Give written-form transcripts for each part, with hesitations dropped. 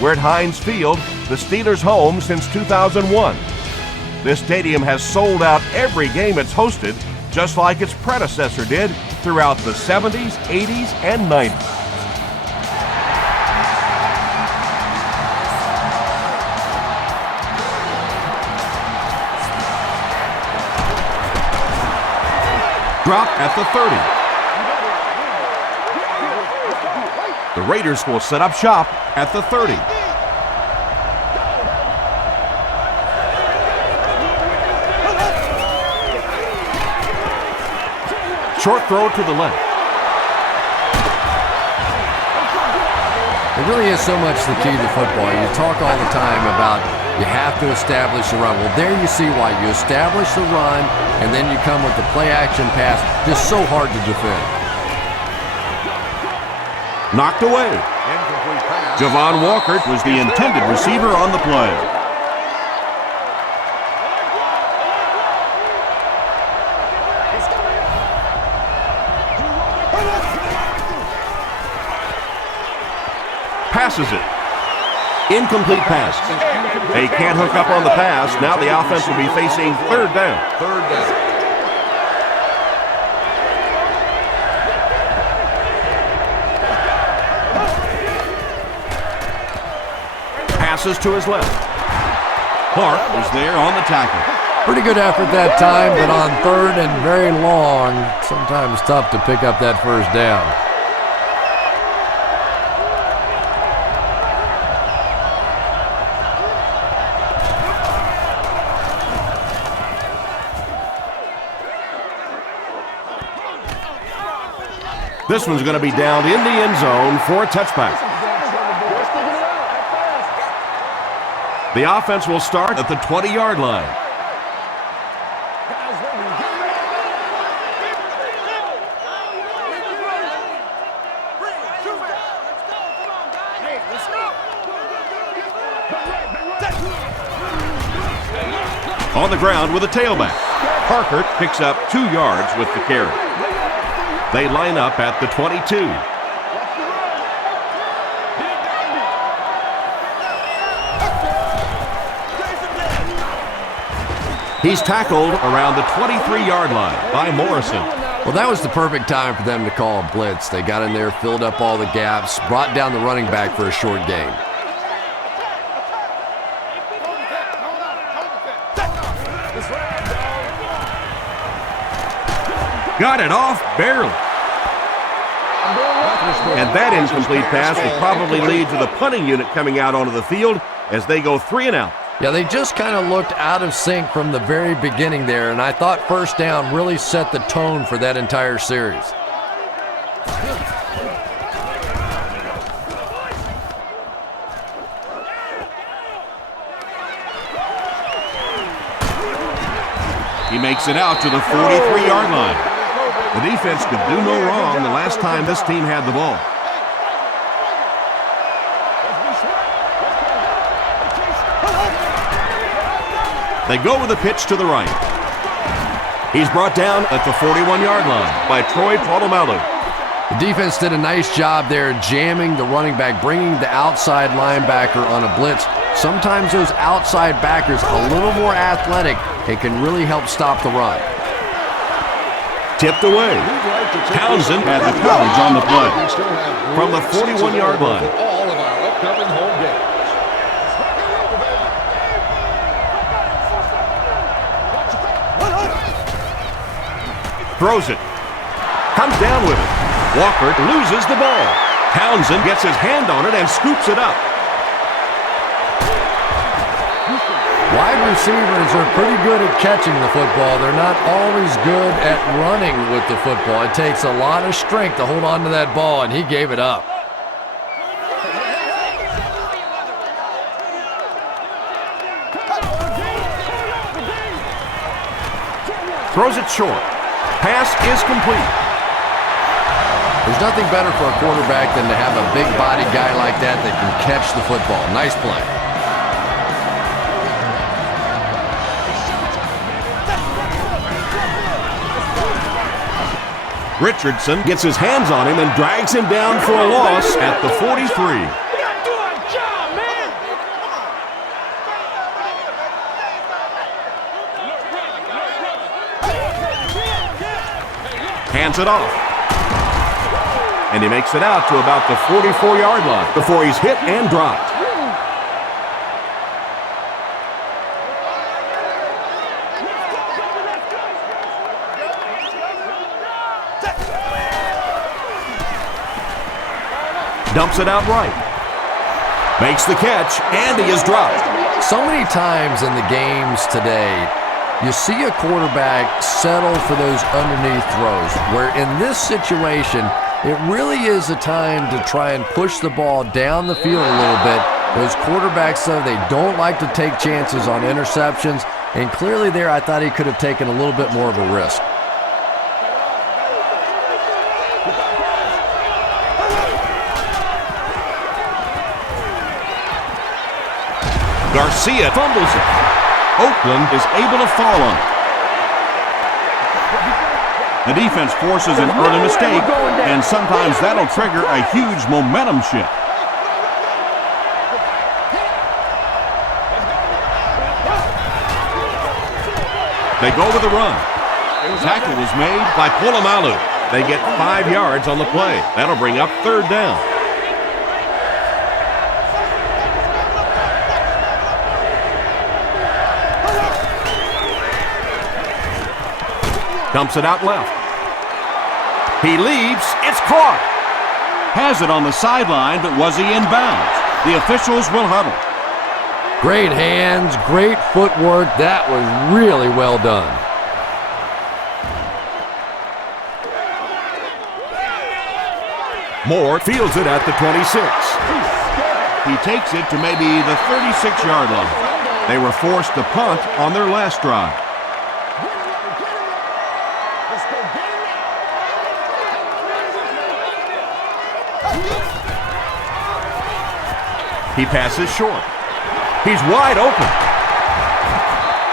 We're at Heinz Field, the Steelers' home since 2001. This stadium has sold out every game it's hosted, just like its predecessor did throughout the 70s, 80s, and 90s. Drop at the 30. The Raiders will set up shop at the 30. Short throw to the left. It really is so much the key to football. You talk all the time about you have to establish the run. Well, there you see why. You establish the run, and then you come with the play-action pass. Just so hard to defend. Knocked away. Javon Walker was the intended receiver on the play. Passes it. Incomplete pass. They can't hook up on the pass. Now the offense will be facing third down. Passes to his left. Clark was there on the tackle. Pretty good effort that time, but on third and very long, sometimes tough to pick up that first down. This one's going to be down in the end zone for a touchback. The offense will start at the 20-yard line. On the ground with a tailback. Parker picks up 2 yards with the carry. They line up at the 22. He's tackled around the 23-yard line by Morrison. Well, that was the perfect time for them to call a blitz. They got in there, filled up all the gaps, brought down the running back for a short gain. Got it off barely. And that incomplete pass will probably lead to the punting unit coming out onto the field as they go 3 and out. Yeah, they just kind of looked out of sync from the very beginning there, and I thought first down really set the tone for that entire series. He makes it out to the 43-yard line. The defense could do no wrong the last time this team had the ball. They go with a pitch to the right. He's brought down at the 41-yard line by Troy Polamalu. The defense did a nice job there jamming the running back, bringing the outside linebacker on a blitz. Sometimes those outside backers a little more athletic and can really help stop the run. Tipped away. Townsend had the coverage on the play from the 41-yard line. All of our upcoming home games. Throws it. Comes down with it. Walker loses the ball. Townsend gets his hand on it and scoops it up. Wide receivers are pretty good at catching the football. They're not always good at running with the football. It takes a lot of strength to hold on to that ball, and he gave it up. Throws it short. Pass is complete. There's nothing better for a quarterback than to have a big body guy like that can catch the football. Nice play. Richardson gets his hands on him and drags him down for a loss at the 43. Hands it off. And he makes it out to about the 44-yard line before he's hit and dropped. Dumps it out right. Makes the catch, and he is dropped. So many times in the games today, you see a quarterback settle for those underneath throws, where in this situation, it really is a time to try and push the ball down the field a little bit. Those quarterbacks, though, they don't like to take chances on interceptions, and clearly there I thought he could have taken a little bit more of a risk. Garcia fumbles it. Oakland is able to fall on it. The defense forces an early mistake, and sometimes that'll trigger a huge momentum shift. They go with a run. Tackle was made by Polamalu. They get 5 yards on the play. That'll bring up 3rd down. Dumps it out left. He leaps. It's caught. Has it on the sideline, but was he in bounds? The officials will huddle. Great hands, great footwork. That was really well done. Moore fields it at the 26. He takes it to maybe the 36-yard line. They were forced to punt on their last drive. He passes short. He's wide open.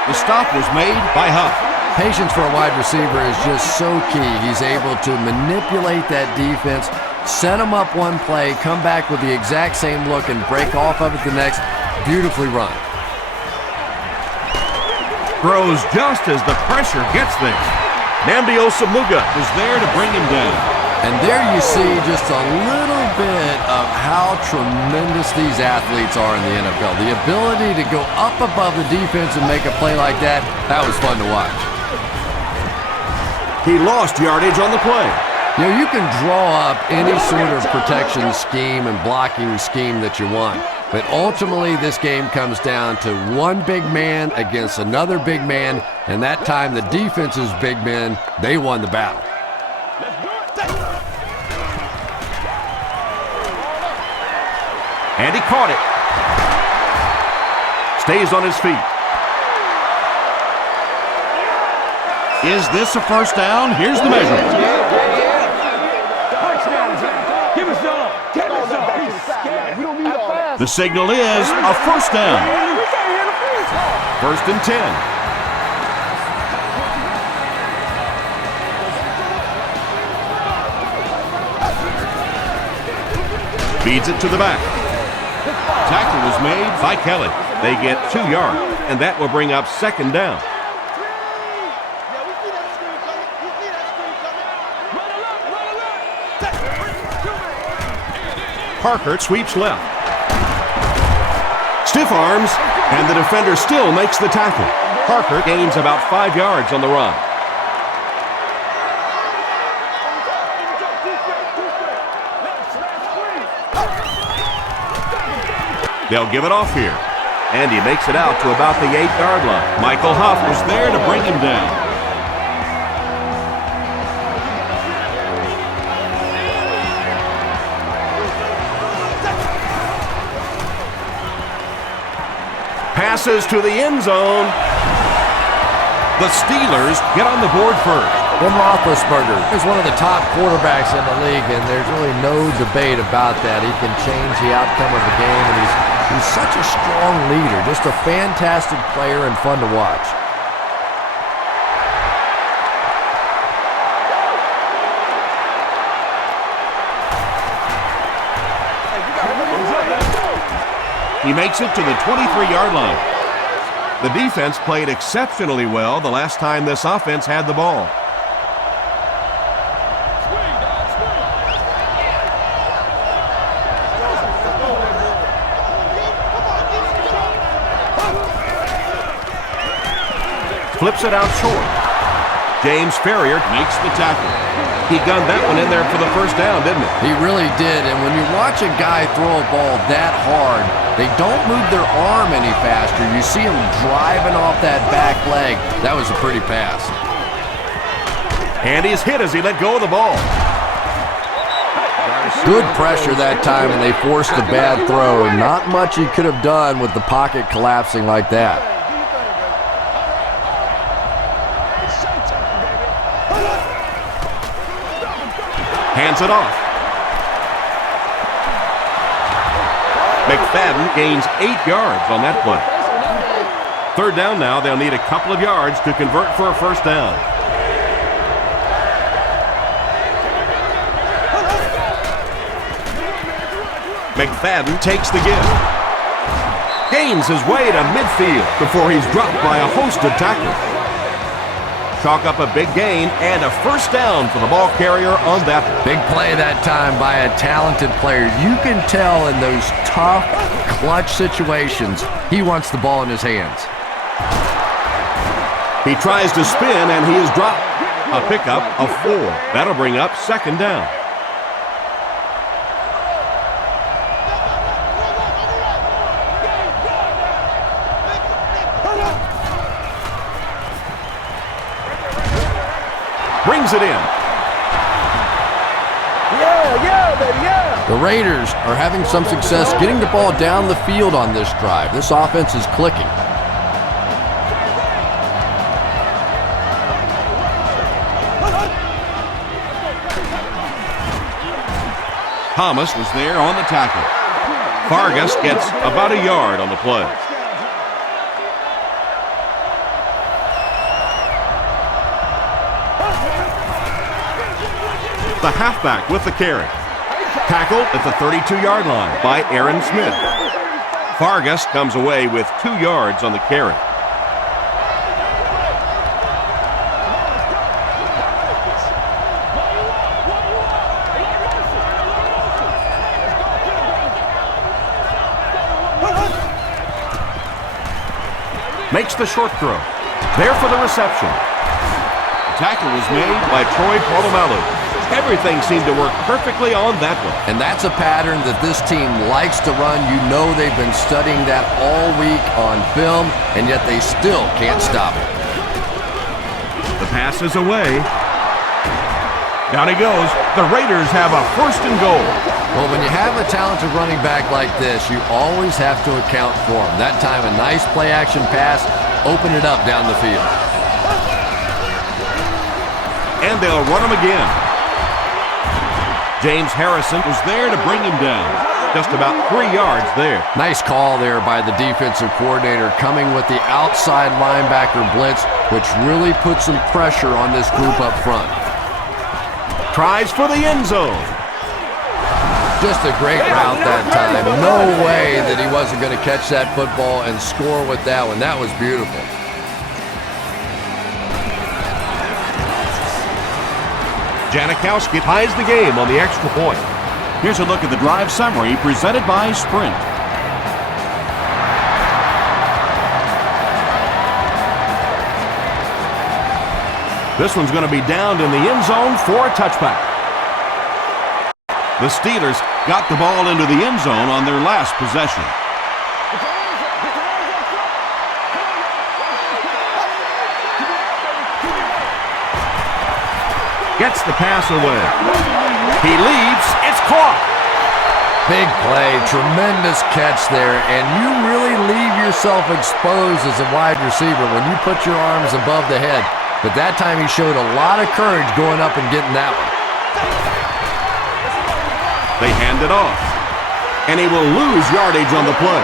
The stop was made by Huff. Patience for a wide receiver is just so key. He's able to manipulate that defense, set them up one play, come back with the exact same look, and break off of it the next. Beautifully run. Throws just as the pressure gets there. Nnamdi Osamuga was there to bring him down. And there you see just a little bit of how tremendous these athletes are in the NFL. The ability to go up above the defense and make a play like that, that was fun to watch. He lost yardage on the play. You know, you can draw up any sort of protection scheme and blocking scheme that you want. But ultimately, this game comes down to one big man against another big man. And that time, the defense's big men, they won the battle. And he caught it. Stays on his feet. Is this a first down? Here's the measurement. Give us all. The signal is a first down. 1st and 10. Feeds it to the back. Tackle was made by Kelly. They get 2 yards, and that will bring up 2nd down. Parker sweeps left. Stiff arms, and the defender still makes the tackle. Parker gains about 5 yards on the run. They'll give it off here. And he makes it out to about the 8-yard line. Michael Huff was there to bring him down. Passes to the end zone. The Steelers get on the board first. Ben Roethlisberger is one of the top quarterbacks in the league, and there's really no debate about that. He can change the outcome of the game, and he's such a strong leader, just a fantastic player and fun to watch. He makes it to the 23-yard line. The defense played exceptionally well the last time this offense had the ball. Flips it out short. James Ferrier makes the tackle. He gunned that one in there for the first down, didn't he? He really did, and when you watch a guy throw a ball that hard, they don't move their arm any faster. You see him driving off that back leg. That was a pretty pass. And he's hit as he let go of the ball. Good pressure that time, and they forced a bad throw. Not much he could have done with the pocket collapsing like that. Hands it off. McFadden gains 8 yards on that play. Third down now. They'll need a couple of yards to convert for a first down. McFadden takes the give. Gains his way to midfield before he's dropped by a host of tacklers. Chalk up a big gain and a first down for the ball carrier on that one. Big play that time by a talented player. You can tell in those tough, clutch situations, he wants the ball in his hands. He tries to spin and he is dropped. A pickup of 4. That'll bring up second down. Brings it in. Yeah, baby, yeah. The Raiders are having some success getting the ball down the field on this drive. This offense is clicking. Thomas was there on the tackle. Vargas gets about a yard on the play. The halfback with the carry. Tackled at the 32-yard line by Aaron Smith. Vargas comes away with 2 yards on the carry. Makes the short throw. There for the reception. The tackle was made by Troy Polamalu. Everything seemed to work perfectly on that one. And that's a pattern that this team likes to run. You know they've been studying that all week on film, and yet they still can't stop it. The pass is away. Down he goes. The Raiders have a first and goal. Well, when you have a talented running back like this, you always have to account for him. That time, a nice play-action pass, open it up down the field. And they'll run him again. James Harrison was there to bring him down. Just about 3 yards there. Nice call there by the defensive coordinator, coming with the outside linebacker blitz, which really put some pressure on this group up front. Tries for the end zone. Just a great route that time. No way that he wasn't going to catch that football and score with that one. That was beautiful. Janikowski ties the game on the extra point. Here's a look at the drive summary presented by Sprint. This one's going to be downed in the end zone for a touchback. The Steelers got the ball into the end zone on their last possession. Gets the pass away. He leaps. It's caught. Big play, tremendous catch there, and you really leave yourself exposed as a wide receiver when you put your arms above the head. But that time he showed a lot of courage going up and getting that one. They hand it off, and he will lose yardage on the play.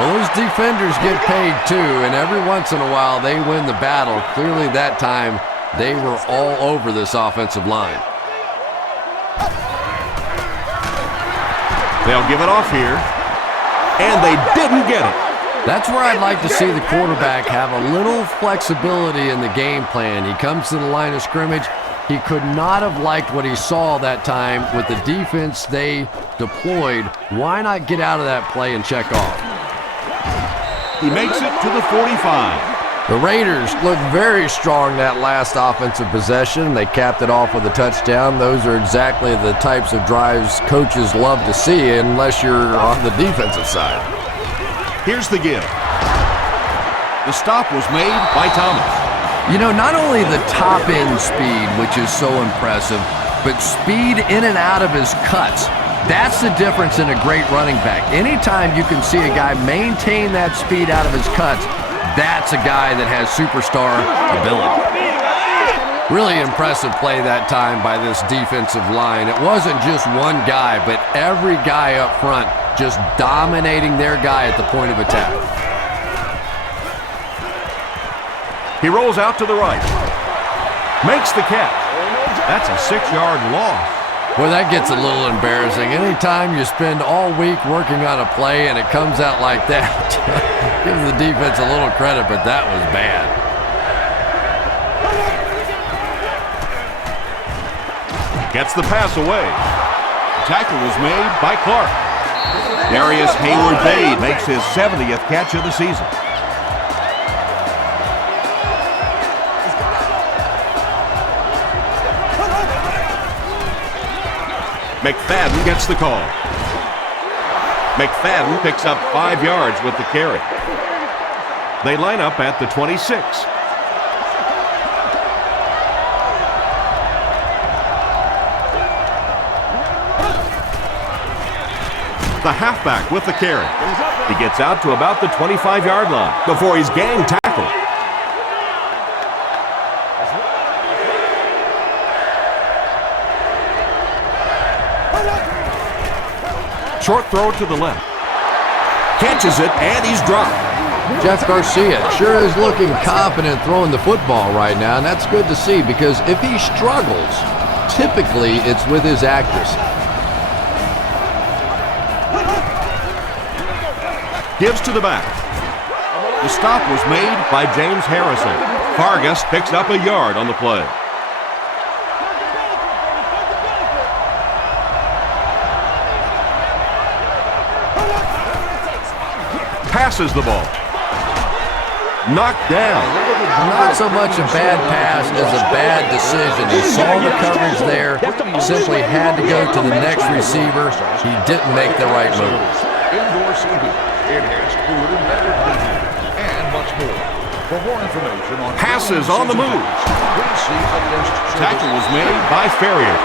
Well, those defenders get paid too, and every once in a while they win the battle. Clearly that time they were all over this offensive line. They'll give it off here, and they didn't get it. That's where I'd like to see the quarterback have a little flexibility in the game plan. He comes to the line of scrimmage. He could not have liked what he saw that time with the defense they deployed. Why not get out of that play and check off? He makes it to the 45. The Raiders looked very strong that last offensive possession. They capped it off with a touchdown. Those are exactly the types of drives coaches love to see unless you're on the defensive side. Here's the give. The stop was made by Thomas. You know, not only the top-end speed, which is so impressive, but speed in and out of his cuts. That's the difference in a great running back. Anytime you can see a guy maintain that speed out of his cuts, that's a guy that has superstar ability. Really impressive play that time by this defensive line. It wasn't just one guy, but every guy up front just dominating their guy at the point of attack. He rolls out to the right. Makes the catch. That's a 6-yard loss. Boy, that gets a little embarrassing. Anytime you spend all week working on a play and it comes out like that, give the defense a little credit, but that was bad. Gets the pass away. Tackle was made by Clark. Darius Hayward-Bade makes his 70th catch of the season. McFadden gets the call. McFadden picks up 5 yards with the carry. They line up at the 26. The halfback with the carry. He gets out to about the 25-yard line before he's gang tackled. Short throw to the left. Catches it, and he's dropped. Jeff Garcia sure is looking confident throwing the football right now, and that's good to see because if he struggles, typically it's with his accuracy. Gives to the back. The stop was made by James Harrison. Vargas picks up a yard on the play. Passes the ball. Knocked down. Not so much a bad pass as a bad decision. He saw the coverage there, simply had to go to the next receiver. He didn't make the right move. Indoor seating, enhanced food and beverage menu, and much more. For more information on passes on the move. Tackle was made by Ferrier.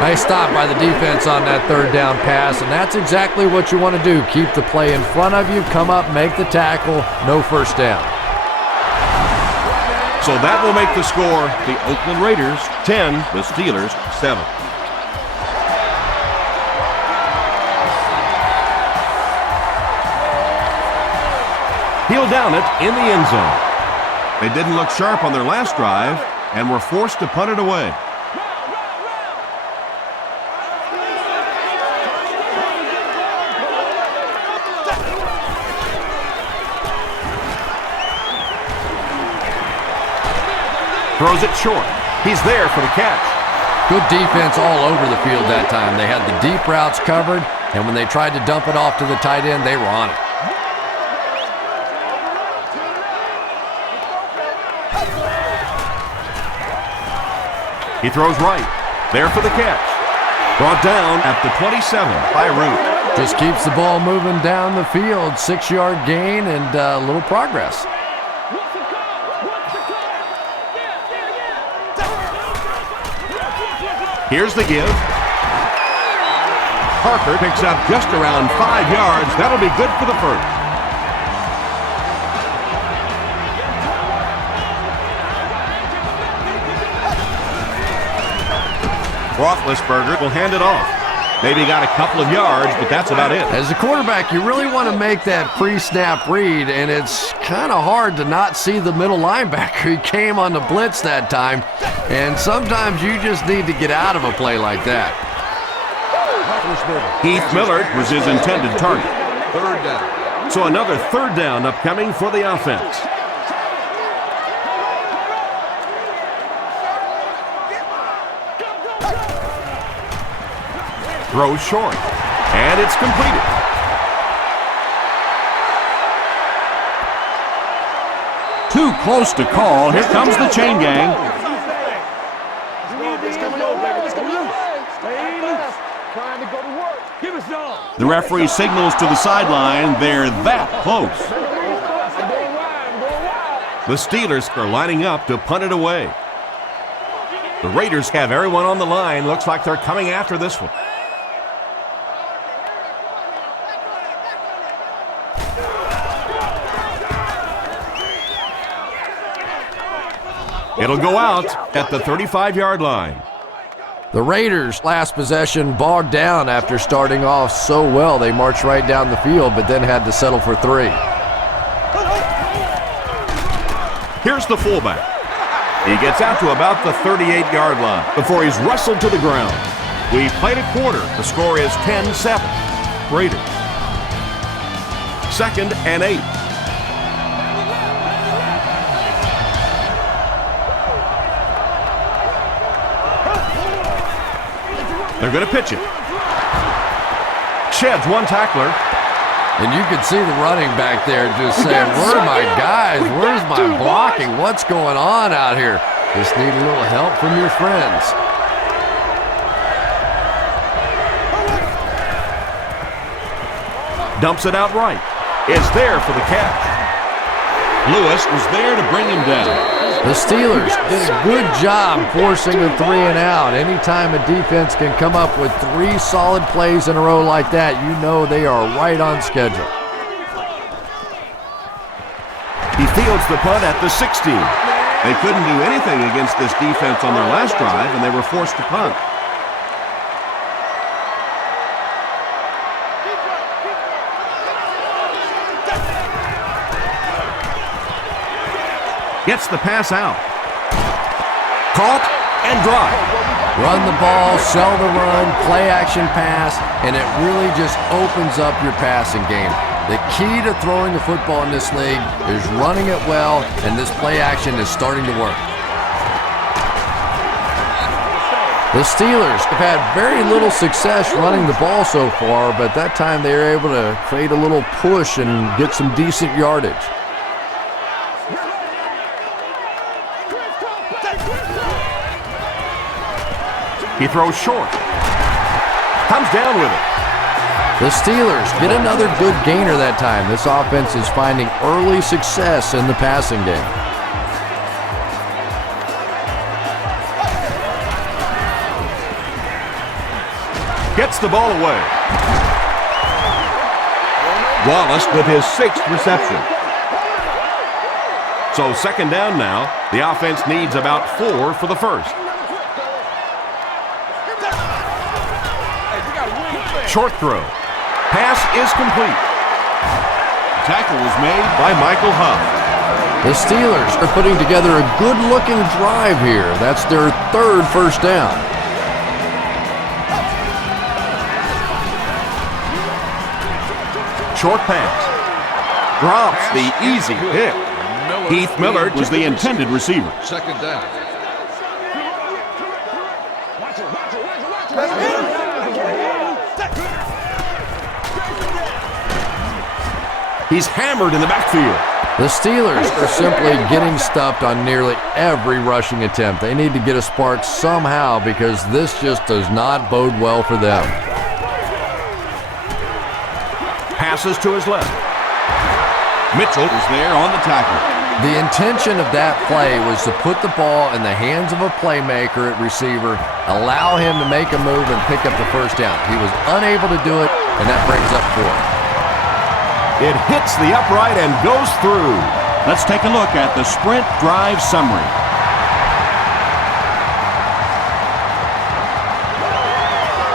Nice stop by the defense on that third down pass, and that's exactly what you want to do. Keep the play in front of you, come up, make the tackle, no first down. So that will make the score the Oakland Raiders 10, the Steelers 7. He'll down it in the end zone. They didn't look sharp on their last drive and were forced to punt it away. Throws it short. He's there for the catch. Good defense all over the field that time. They had the deep routes covered, and when they tried to dump it off to the tight end, they were on it. He throws right. There for the catch. Brought down at the 27 by Root. Just keeps the ball moving down the field. 6-yard gain and a little progress. Here's the give. Parker picks up just around 5 yards. That'll be good for the first. Roethlisberger will hand it off. Maybe got a couple of yards, but that's about it. As a quarterback, you really want to make that pre-snap read, and it's kind of hard to not see the middle linebacker. He came on the blitz that time, and sometimes you just need to get out of a play like that. Heath Miller was his intended target. Third down. So another third down upcoming for the offense. Throws short, and it's completed. Two close to call. Here comes the chain gang. The referee signals to the sideline. They're that close. The Steelers are lining up to punt it away. The Raiders have everyone on the line. Looks like they're coming after this one. It'll go out at the 35-yard line. The Raiders' last possession bogged down after starting off so well. They marched right down the field, but then had to settle for 3. Here's the fullback. He gets out to about the 38-yard line before he's wrestled to the ground. We played a quarter. The score is 10-7. Raiders. 2nd and 8. They're going to pitch it. Sheds one tackler. And you can see the running back there just saying, where are my guys? Where's my blocking? What's going on out here? Just need a little help from your friends. Dumps it out right. It's there for the catch. Lewis was there to bring him down. The Steelers did a good job forcing a 3 and out. Anytime a defense can come up with 3 solid plays in a row like that, you know they are right on schedule. He fields the punt at the 16. They couldn't do anything against this defense on their last drive, and they were forced to punt. Gets the pass out. Caught and dropped. Run the ball, sell the run, play action pass, and it really just opens up your passing game. The key to throwing the football in this league is running it well, and this play action is starting to work. The Steelers have had very little success running the ball so far, but that time they were able to create a little push and get some decent yardage. He throws short. Comes down with it. The Steelers get another good gainer that time. This offense is finding early success in the passing game. Gets the ball away. Wallace with his 6th reception. So 2nd down now. The offense needs about 4 for the first. Short throw. Pass is complete. Tackle was made by Michael Huff. The Steelers are putting together a good-looking drive here. That's their 3rd first down. Short pass. Drops the easy pick. Heath Millard was the intended receiver. 2nd down. He's hammered in the backfield. The Steelers are simply getting stuffed on nearly every rushing attempt. They need to get a spark somehow because this just does not bode well for them. Passes to his left. Mitchell is there on the tackle. The intention of that play was to put the ball in the hands of a playmaker at receiver, allow him to make a move and pick up the first down. He was unable to do it, and that brings up 4. It hits the upright and goes through. Let's take a look at the sprint drive summary.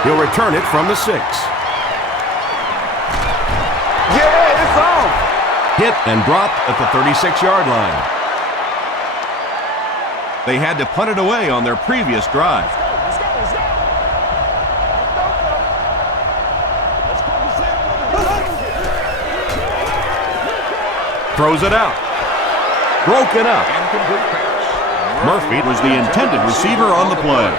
He'll return it from the 6. Yeah, it's off. Hit and dropped at the 36-yard line. They had to punt it away on their previous drive. Throws it out. Broken up. Murphy was the intended receiver on the play.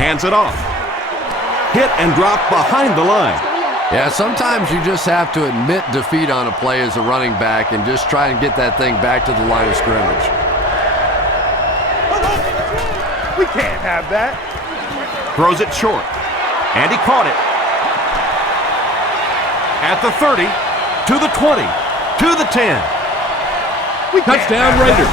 Hands it off. hit and dropped behind the line. Yeah, sometimes you just have to admit defeat on a play as a running back and just try and get that thing back to the line of scrimmage. We can't have that. Throws it short. And he caught it. At the 30, to the 20, to the 10. Touchdown Raiders.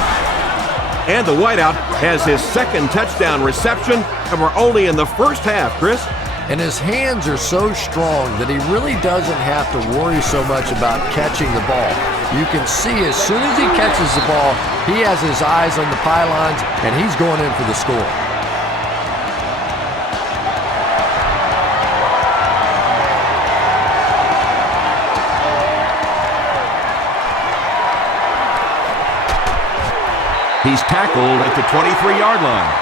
And the wideout has his second touchdown reception, and we're only in the first half, Chris. And his hands are so strong that he really doesn't have to worry so much about catching the ball. You can see as soon as he catches the ball, he has his eyes on the pylons, and he's going in for the score. He's tackled at the 23-yard line.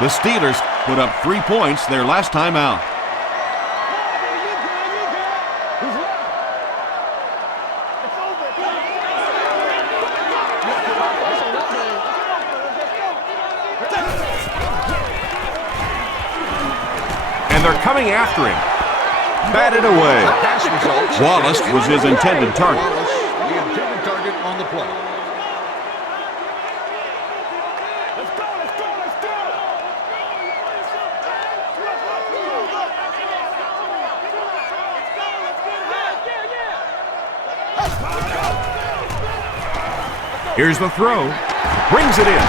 The Steelers put up 3 points their last time out. And they're coming after him. Batted away. Wallace was his intended target. The intended target on the play. Here's the throw. Brings it in.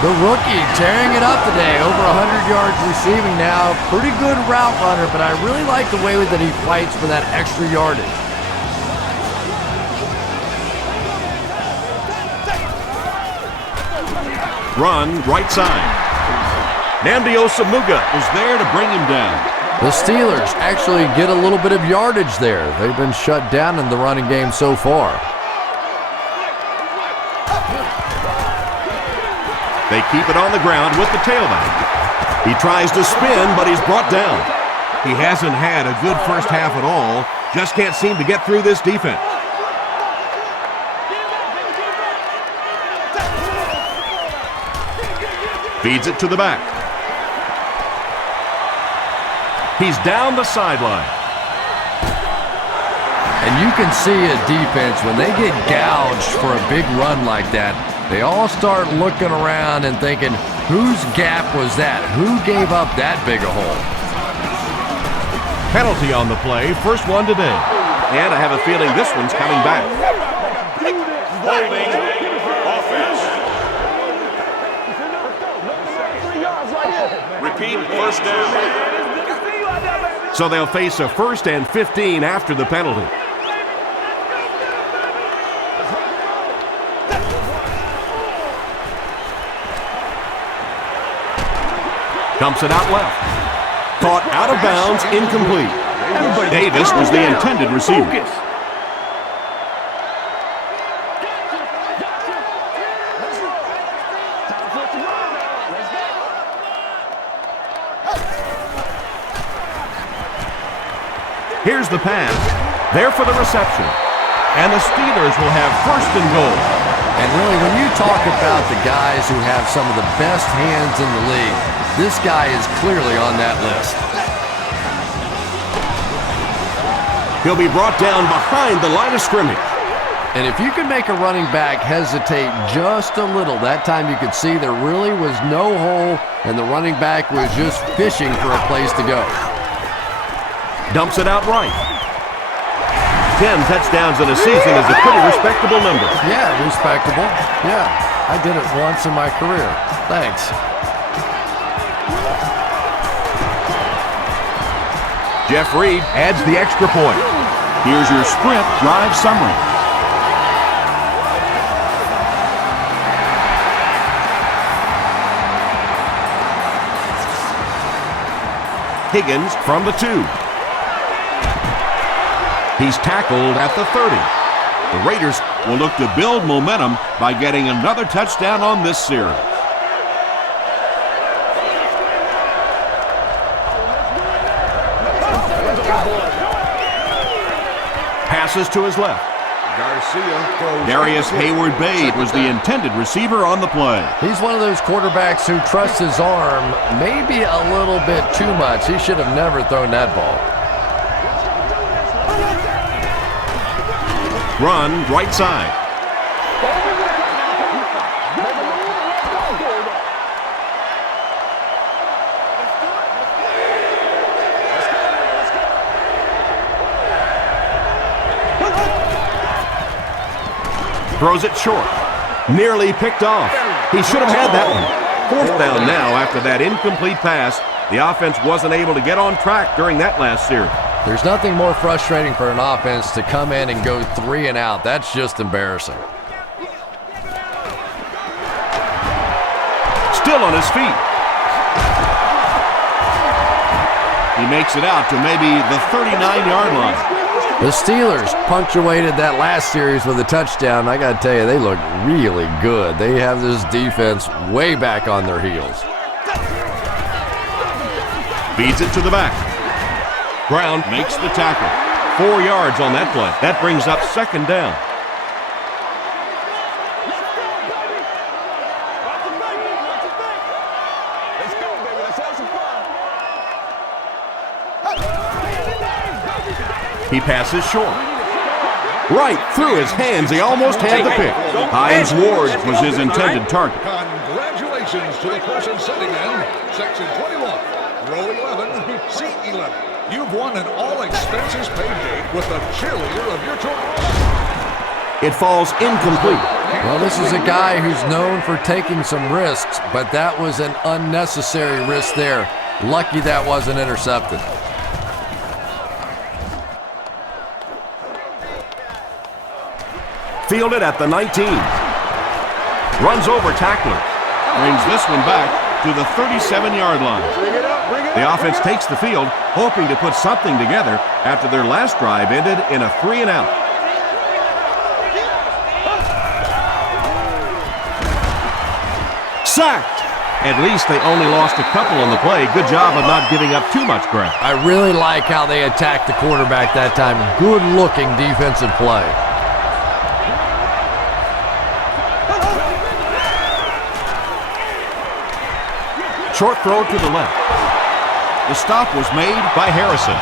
The rookie tearing it up today. Over 100 yards receiving now. Pretty good route runner, but I really like the way that he fights for that extra yardage. Run right side. Namdi Osamuga is there to bring him down. The Steelers actually get a little bit of yardage there. They've been shut down in the running game so far. They keep it on the ground with the tailback. He tries to spin, but he's brought down. He hasn't had a good first half at all. Just can't seem to get through this defense. Feeds it to the back. He's down the sideline. And you can see a defense, when they get gouged for a big run like that, they all start looking around and thinking, whose gap was that? Who gave up that big a hole? Penalty on the play, first one today. And I have a feeling this one's coming back. Holding offense. Repeat, first down. So they'll face a 1st and 15 after the penalty. Dumps it out left. Caught out of bounds, incomplete. Davis was the intended receiver. Here's the pass. There for the reception. And the Steelers will have 1st and goal. And really, when you talk about the guys who have some of the best hands in the league, this guy is clearly on that list. He'll be brought down behind the line of scrimmage. And if you can make a running back hesitate just a little, that time you could see there really was no hole and the running back was just fishing for a place to go. Dumps it out right. 10 touchdowns in a season is a pretty respectable number. Yeah, respectable. Yeah, I did it once in my career. Thanks. Jeff Reed adds the extra point. Here's your sprint drive summary. Higgins from the 2. He's tackled at the 30. The Raiders will look to build momentum by getting another touchdown on this series. Passes to his left. Garcia throws. Darius Hayward-Bade was the intended receiver on the play. He's one of those quarterbacks who trusts his arm maybe a little bit too much. He should have never thrown that ball. Run right side. Throws it short. Nearly picked off. He should have had that one. 4th down now after that incomplete pass. The offense wasn't able to get on track during that last series. There's nothing more frustrating for an offense to come in and go 3 and out. That's just embarrassing. Still on his feet. He makes it out to maybe the 39-yard line. The Steelers punctuated that last series with a touchdown. I got to tell you, they look really good. They have this defense way back on their heels. Feeds it to the back. Brown makes the tackle. 4 yards on that play. That brings up 2nd down. He passes short. Right through his hands. He almost had the pick. Hines Ward was his intended target. Congratulations to the person sitting in section 21, row 11, seat 11. You've won an all-expenses-paid date with the cheerleader of your choice. It falls incomplete. Well, this is a guy who's known for taking some risks, but that was an unnecessary risk there. Lucky that wasn't intercepted. Fielded at the 19. Runs over tackler. Brings this one back to the 37-yard line. The offense takes the field, hoping to put something together after their last drive ended in a 3-and-out. Sacked. At least they only lost a couple on the play. Good job of not giving up too much ground. I really like how they attacked the quarterback that time. Good-looking defensive play. Short throw to the left. The stop was made by Harrison.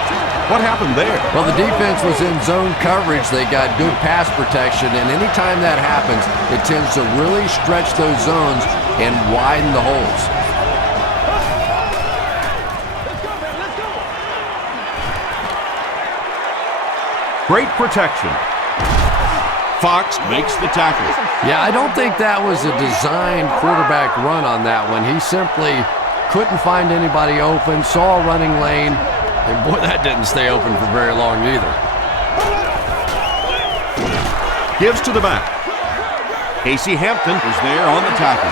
What happened there? Well, the defense was in zone coverage. They got good pass protection, and anytime that happens, it tends to really stretch those zones and widen the holes. Great protection. Fox makes the tackle. Yeah, I don't think that was a designed quarterback run on that one. He simply couldn't find anybody open, saw a running lane, and boy, that didn't stay open for very long either. Gives to the back. Casey Hampton was there on the tackle.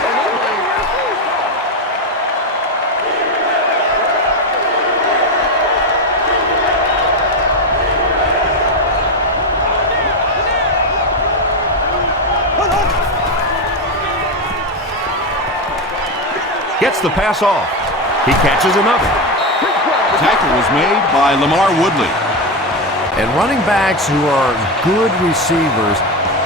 Gets the pass off. He catches another. Tackle was made by Lamar Woodley. And running backs who are good receivers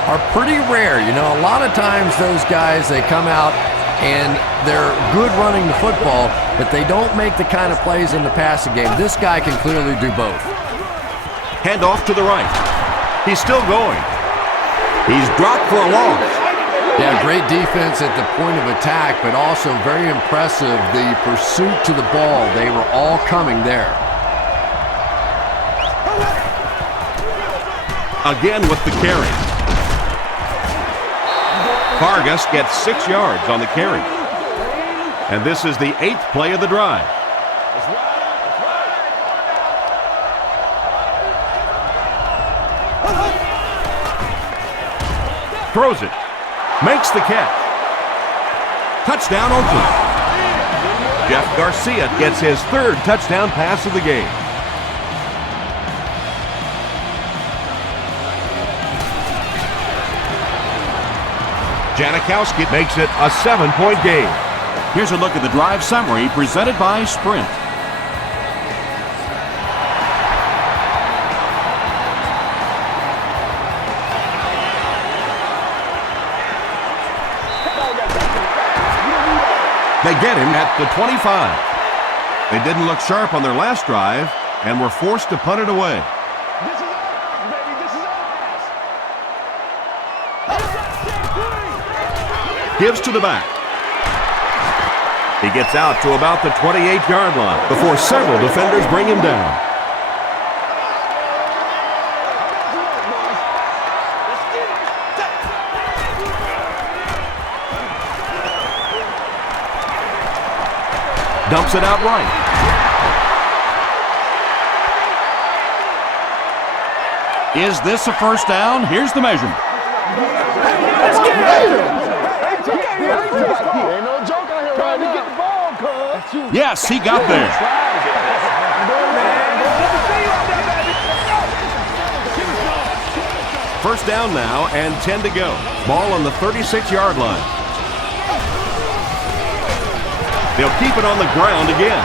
are pretty rare. You know, a lot of times those guys, they come out and they're good running the football, but they don't make the kind of plays in the passing game. This guy can clearly do both. Hand off to the right. He's still going. He's dropped for a loss. Yeah, great defense at the point of attack, but also very impressive, the pursuit to the ball. They were all coming there. Again with the carry. Vargas gets 6 yards on the carry. And this is the 8th play of the drive. Throws it. Makes the catch. Touchdown, Oakland. Jeff Garcia gets his 3rd touchdown pass of the game. Janikowski makes it a 7-point game. Here's a look at the drive summary presented by Sprint. They get him at the 25. They didn't look sharp on their last drive and were forced to punt it away. This is ours, baby. This is ours. Gives to the back. He gets out to about the 28-yard line before several defenders bring him down. Dumps it out right. Is this a first down? Here's the measurement. Ain't no joke out here right now. Get the ball, cuz. Yes, he got there. First down now and 10 to go. Ball on the 36-yard line. They'll keep it on the ground again.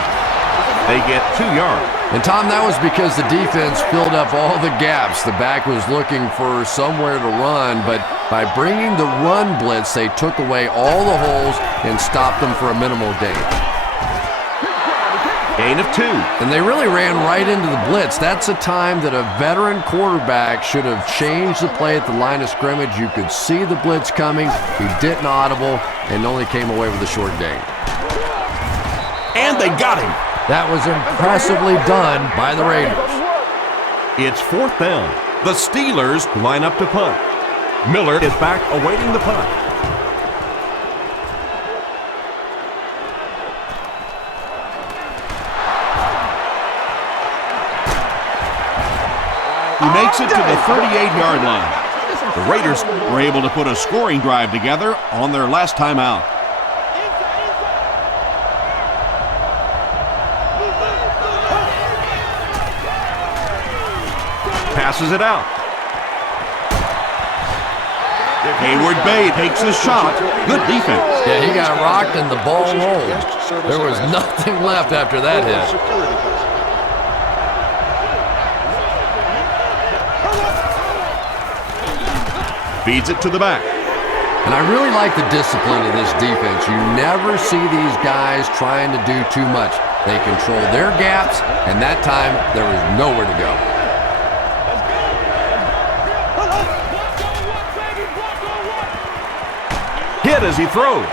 They get 2 yards. And Tom, that was because the defense filled up all the gaps. The back was looking for somewhere to run, but by bringing the run blitz, they took away all the holes and stopped them for a minimal gain. Gain of 2. And they really ran right into the blitz. That's a time that a veteran quarterback should have changed the play at the line of scrimmage. You could see the blitz coming. He didn't audible and only came away with a short gain. And they got him. That was impressively done by the Raiders. It's 4th down. The Steelers line up to punt. Miller is back awaiting the punt. He makes it to the 38-yard line. The Raiders were able to put a scoring drive together on their last time out. Passes it out. Hayward Bay takes a shot. Good defense. Yeah, he got rocked and the ball rolled. There was nothing left after that hit. Feeds it to the back. And I really like the discipline of this defense. You never see these guys trying to do too much. They control their gaps, and that time there was nowhere to go. Hit as he throws.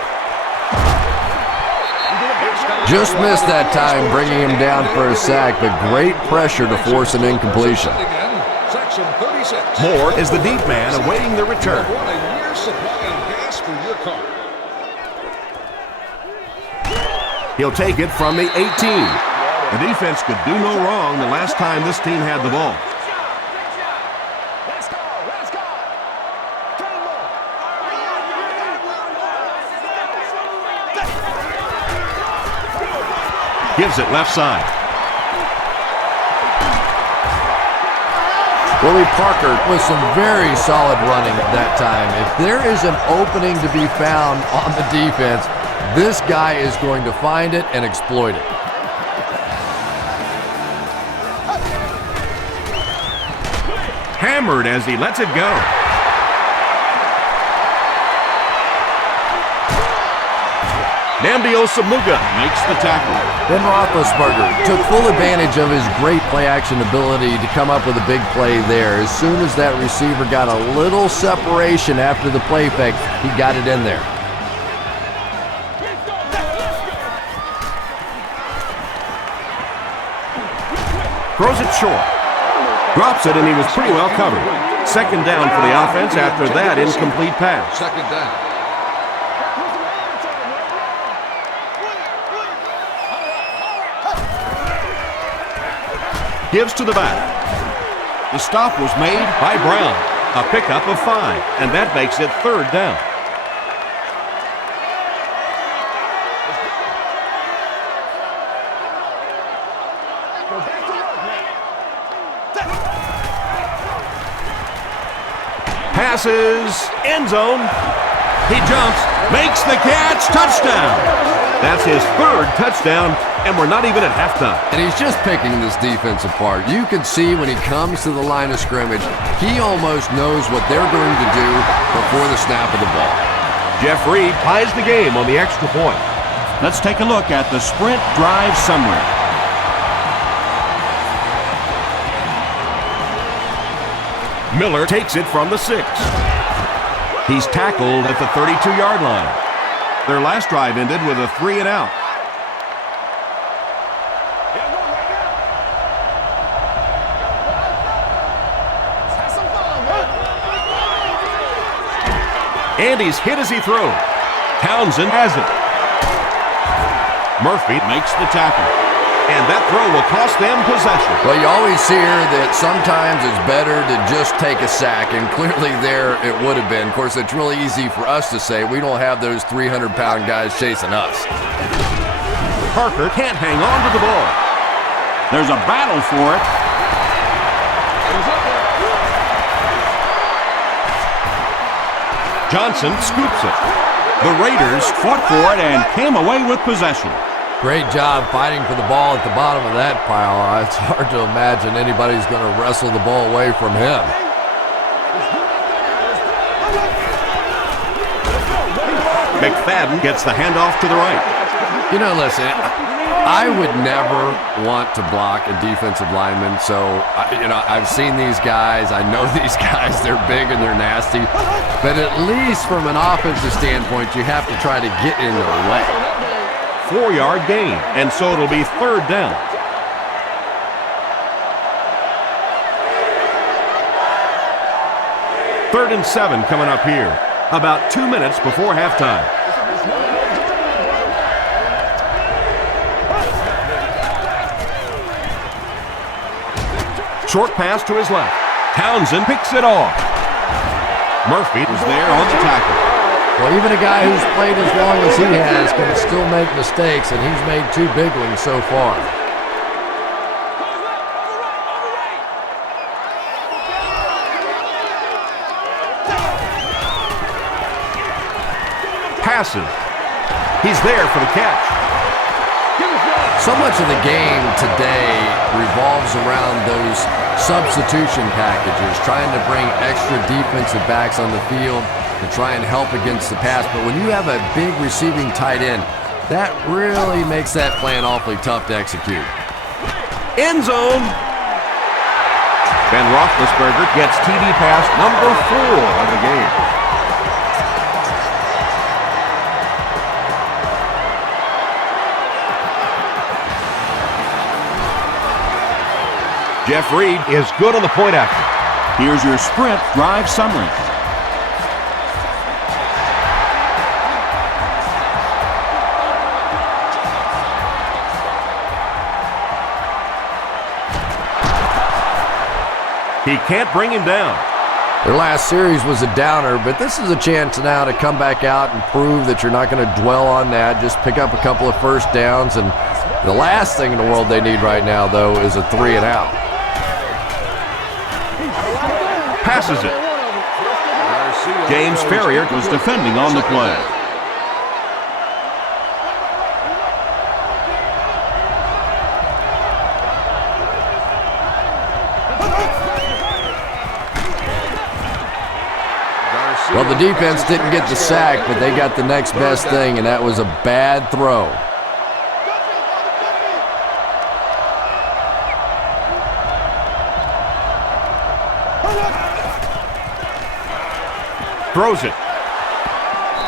Just missed that time, bringing him down for a sack, but great pressure to force an incompletion. Moore is the deep man awaiting the return. He'll take it from the 18. The defense could do no wrong the last time this team had the ball. Gives it left side. Willie Parker with some very solid running that time. If there is an opening to be found on the defense, this guy is going to find it and exploit it. Hammered as he lets it go. Nnamdi Osamuga makes the tackle. Ben Roethlisberger took full advantage of his great play-action ability to come up with a big play there. As soon as that receiver got a little separation after the play fake, he got it in there. Throws it short. Drops it, and he was pretty well covered. Second down for the offense after that incomplete pass. Second down. Gives to the back. The stop was made by Brown. A pickup of 5, and that makes it 3rd down. Passes, end zone. He jumps, makes the catch, touchdown. That's his 3rd touchdown, and we're not even at halftime. And he's just picking this defense apart. You can see when he comes to the line of scrimmage, he almost knows what they're going to do before the snap of the ball. Jeff Reed ties the game on the extra point. Let's take a look at the sprint drive summary. Miller takes it from the 6. He's tackled at the 32-yard line. Their last drive ended with a 3 and out. And he's hit as he throws. Townsend has it. Murphy makes the tackle. And that throw will cost them possession. Well, you always hear that sometimes it's better to just take a sack, and clearly there it would have been. Of course, it's really easy for us to say. We don't have those 300-pound guys chasing us. Parker can't hang on to the ball. There's a battle for it. Johnson scoops it. The Raiders fought for it and came away with possession. Great job fighting for the ball at the bottom of that pile. It's hard to imagine anybody's going to wrestle the ball away from him. McFadden gets the handoff to the right. You know, listen, I would never want to block a defensive lineman. So, I've seen these guys. I know these guys. They're big and they're nasty. But at least from an offensive standpoint, you have to try to get in their way. 4-yard gain, and so it'll be 3rd down. Third and 7 coming up here. About 2 minutes before halftime. Short pass to his left. Townsend picks it off. Murphy is there on the tackle. Well, even a guy who's played as long as he has can still make mistakes, and he's made 2 big ones so far. Passes. He's there for the catch. So much of the game today revolves around those substitution packages, trying to bring extra defensive backs on the field to try and help against the pass. But when you have a big receiving tight end, that really makes that plan awfully tough to execute. End zone. Ben Roethlisberger gets TD pass number 4 of the game. Jeff Reed is good on the point after. Here's your sprint drive summary. He can't bring him down. Their last series was a downer, but this is a chance now to come back out and prove that you're not going to dwell on that. Just pick up a couple of first downs, and the last thing in the world they need right now, though, is a 3 and out. Passes it. James Ferrier was defending on the play. Well, the defense didn't get the sack, but they got the next best thing, and that was a bad throw. Throws it.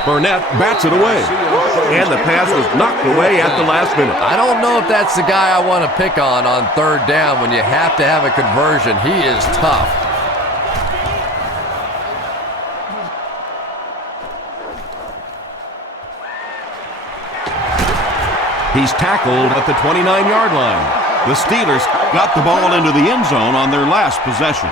Burnett bats it away. And the pass was knocked away at the last minute. I don't know if that's the guy I want to pick on 3rd down when you have to have a conversion. He is tough. He's tackled at the 29-yard line. The Steelers got the ball into the end zone on their last possession.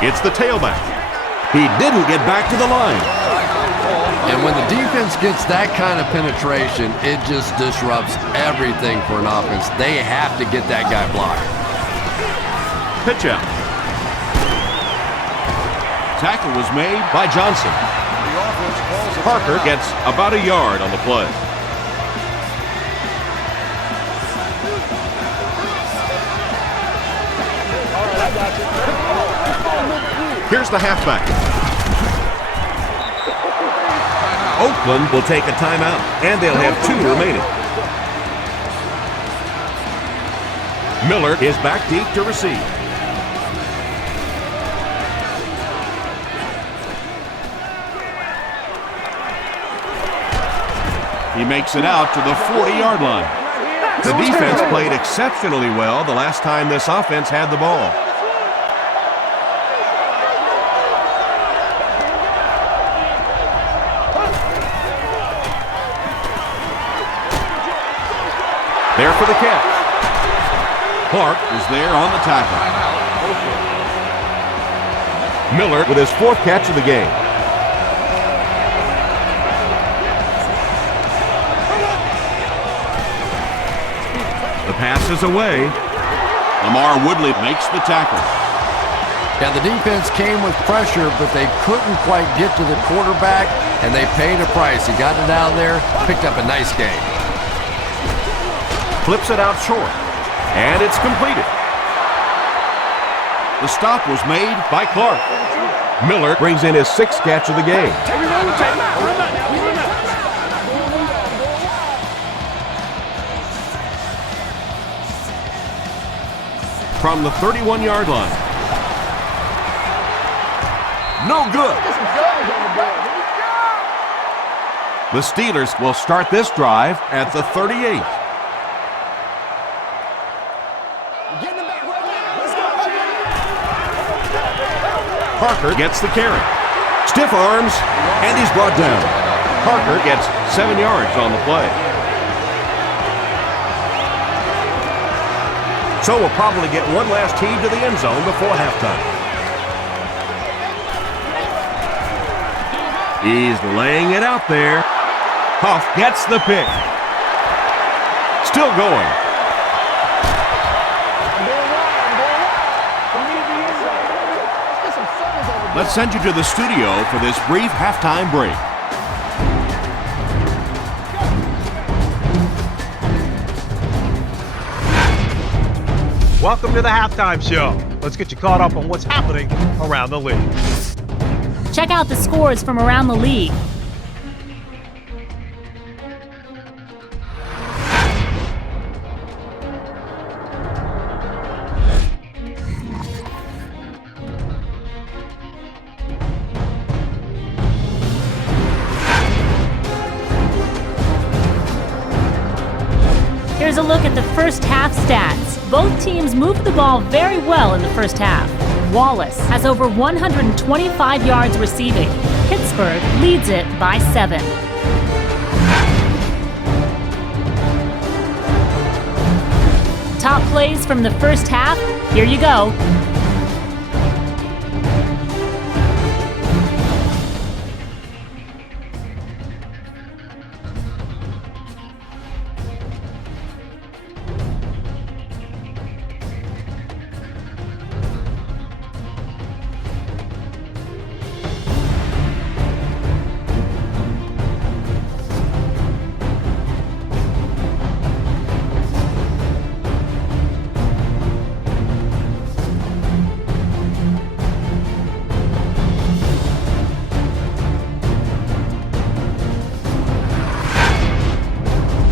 It's the tailback. He didn't get back to the line. And when the defense gets that kind of penetration, it just disrupts everything for an offense. They have to get that guy blocked. Pitch out. Tackle was made by Johnson. Parker gets about a yard on the play. Here's the halfback. Oakland will take a timeout, and they'll have 2 remaining. Miller is back deep to receive. He makes it out to the 40-yard line. The defense played exceptionally well the last time this offense had the ball. There for the catch. Clark is there on the tackle. Miller with his 4th catch of the game. The pass is away. Lamar Woodley makes the tackle. Yeah, the defense came with pressure, but they couldn't quite get to the quarterback, and they paid a price. He got it out of there, picked up a nice game. Flips it out short, and it's completed. The stop was made by Clark. Miller brings in his 6th catch of the game. From the 31-yard line. No good. The Steelers will start this drive at the 38. Parker gets the carry. Stiff arms, and he's brought down. Parker gets 7 yards on the play. So we'll probably get one last heave to the end zone before halftime. He's laying it out there. Huff gets the pick. Still going. Let's send you to the studio for this brief halftime break. Welcome to the halftime show. Let's get you caught up on what's happening around the league. Check out the scores from around the league. Here's a look at the first half stats. Both teams moved the ball very well in the first half. Wallace has over 125 yards receiving. Pittsburgh leads it by 7. Top plays from the first half. Here you go.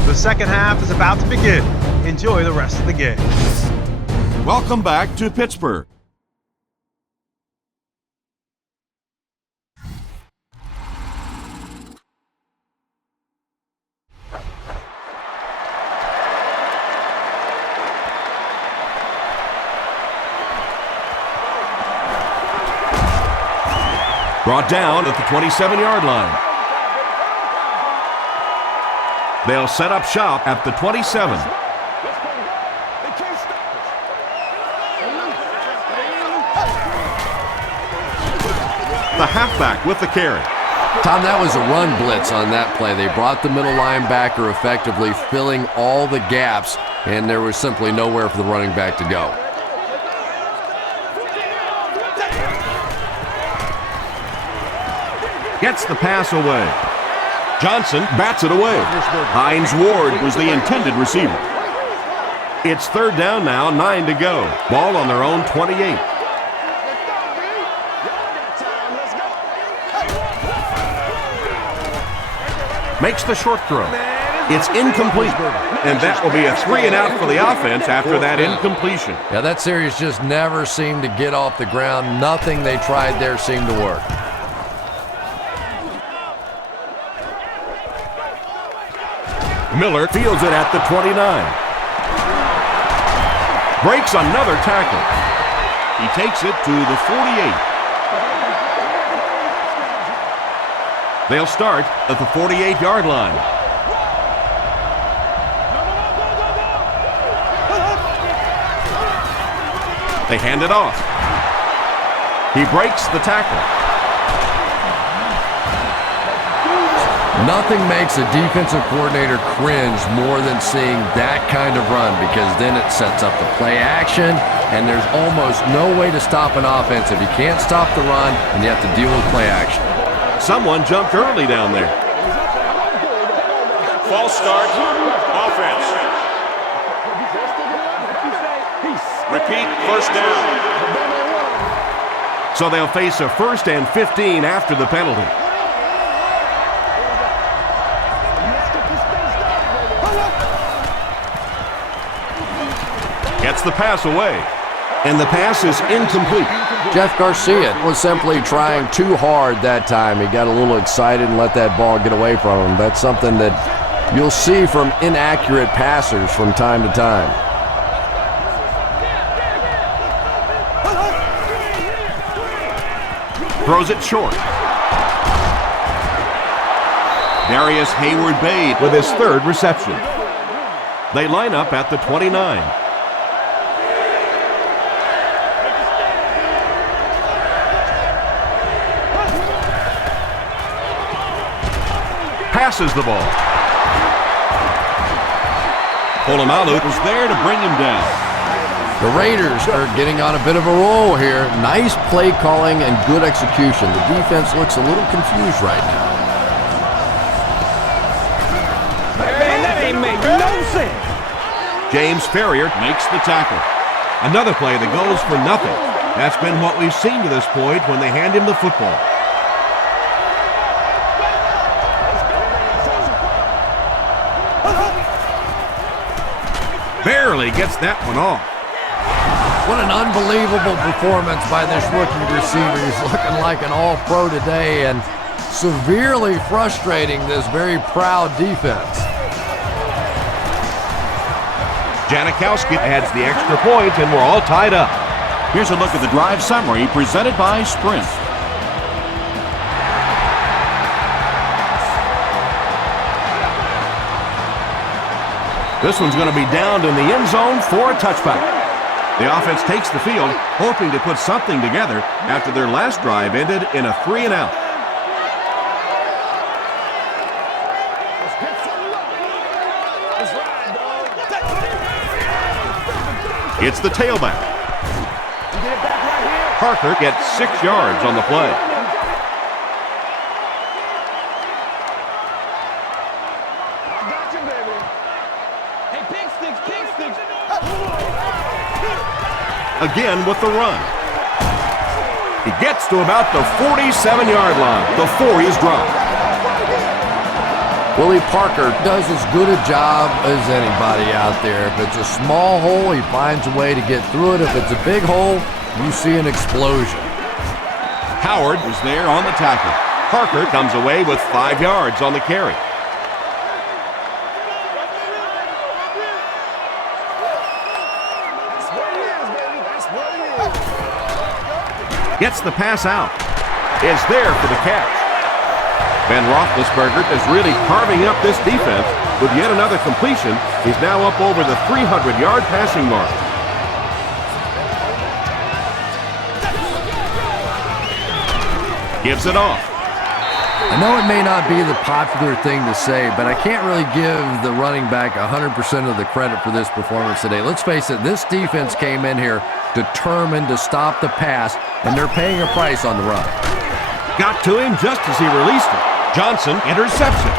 The second half is about to begin. Enjoy the rest of the game. Welcome back to Pittsburgh. Brought down at the 27-yard line. They'll set up shop at the 27. The halfback with the carry. Tom, that was a run blitz on that play. They brought the middle linebacker effectively, filling all the gaps, and there was simply nowhere for the running back to go. Gets the pass away. Johnson bats it away. Hines Ward was the intended receiver. It's third down now, 9 to go. Ball on their own 28. makes the short throw. It's incomplete, and that will be a 3 and out for the offense after that incompletion. Yeah, that series just never seemed to get off the ground. Nothing they tried there seemed to work. Miller fields it at the 29. Breaks another tackle. He takes it to the 48. They'll start at the 48-yard line. They hand it off. He breaks the tackle. Nothing makes a defensive coordinator cringe more than seeing that kind of run, because then it sets up the play action, and there's almost no way to stop an offense if you can't stop the run and you have to deal with play action. Someone jumped early down there. False start. Offense. Repeat, first down. So they'll face a 1st and 15 after the penalty. Gets the pass away. And the pass is incomplete. Jeff Garcia was simply trying too hard that time. He got a little excited and let that ball get away from him. That's something that you'll see from inaccurate passers from time to time. Throws it short. Darius Hayward-Bade with his 3rd reception. They line up at the 29. Passes the ball. Polamalu was there to bring him down. The Raiders are getting on a bit of a roll here. Nice play calling and good execution. The defense looks a little confused right now. Man, that ain't make no sense. James Ferrier makes the tackle. Another play that goes for nothing. That's been what we've seen to this point when they hand him the football. Barely gets that one off. What an unbelievable performance by this rookie receiver. He's looking like an all-pro today and severely frustrating this very proud defense. Janikowski adds the extra point, and we're all tied up. Here's a look at the drive summary presented by Sprint. This one's going to be downed in the end zone for a touchback. The offense takes the field, hoping to put something together after their last drive ended in a 3 and out. It's the tailback. Parker gets 6 yards on the play. Again with the run. He gets to about the 47-yard line before he's dropped. Willie Parker does as good a job as anybody out there. If it's a small hole, he finds a way to get through it. If it's a big hole, you see an explosion. Howard was there on the tackle. Parker comes away with 5 yards on the carry. Gets the pass out. Is there for the catch. Ben Roethlisberger is really carving up this defense with yet another completion. He's now up over the 300-yard passing mark. Gives it off. I know it may not be the popular thing to say, but I can't really give the running back 100% of the credit for this performance today. Let's face it, this defense came in here determined to stop the pass, and they're paying a price on the run. Got to him just as he released it. Johnson, interception.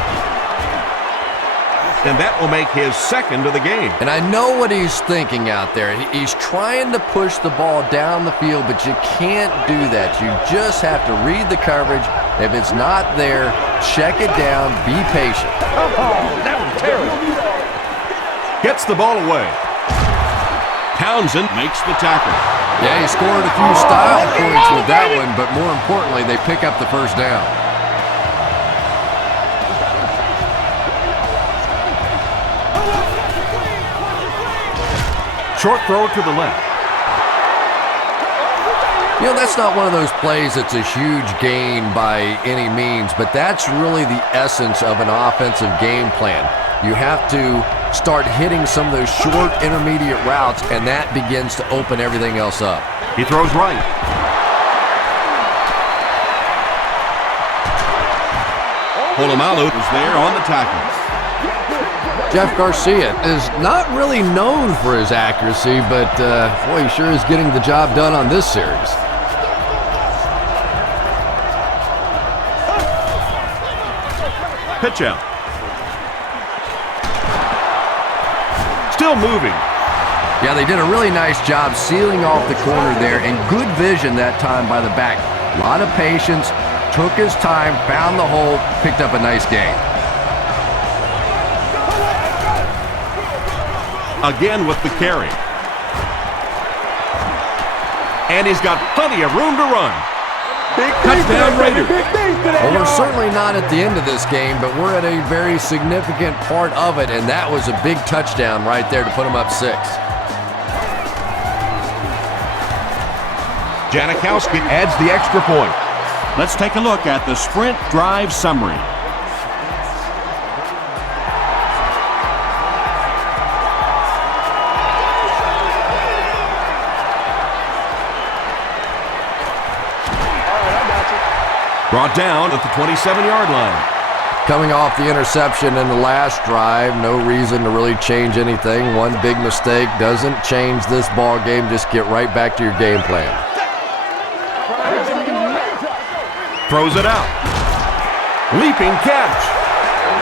And that will make his 2nd of the game. And I know what he's thinking out there. He's trying to push the ball down the field, but you can't do that. You just have to read the coverage If it's not there, check it down, be patient. That was terrible. Gets the ball away. Townsend makes the tackle. Yeah, he scored a few style points with that one, but more importantly, they pick up the first down. Short throw to the left. You know, that's not one of those plays that's a huge gain by any means, but that's really the essence of an offensive game plan. You have to start hitting some of those short, intermediate routes, and that begins to open everything else up. He throws right. Polamalu was there on the tackle. Jeff Garcia is not really known for his accuracy, but boy, he sure is getting the job done on this series. Pitch out. Still moving. Yeah, they did a really nice job sealing off the corner there, and good vision that time by the back. A lot of patience, took his time, found the hole, picked up a nice gain. Again with the carry. And he's got plenty of room to run. Big Touchdown Raiders. Well, we're certainly not at the end of this game, but we're at a very significant part of it, and that was a big touchdown right there to put them up 6. Janikowski adds the extra point. Let's take a look at the sprint drive summary. Brought down at the 27-yard line. Coming off the interception in the last drive, no reason to really change anything. One big mistake doesn't change this ball game. Just get right back to your game plan. Throws it out. Leaping catch.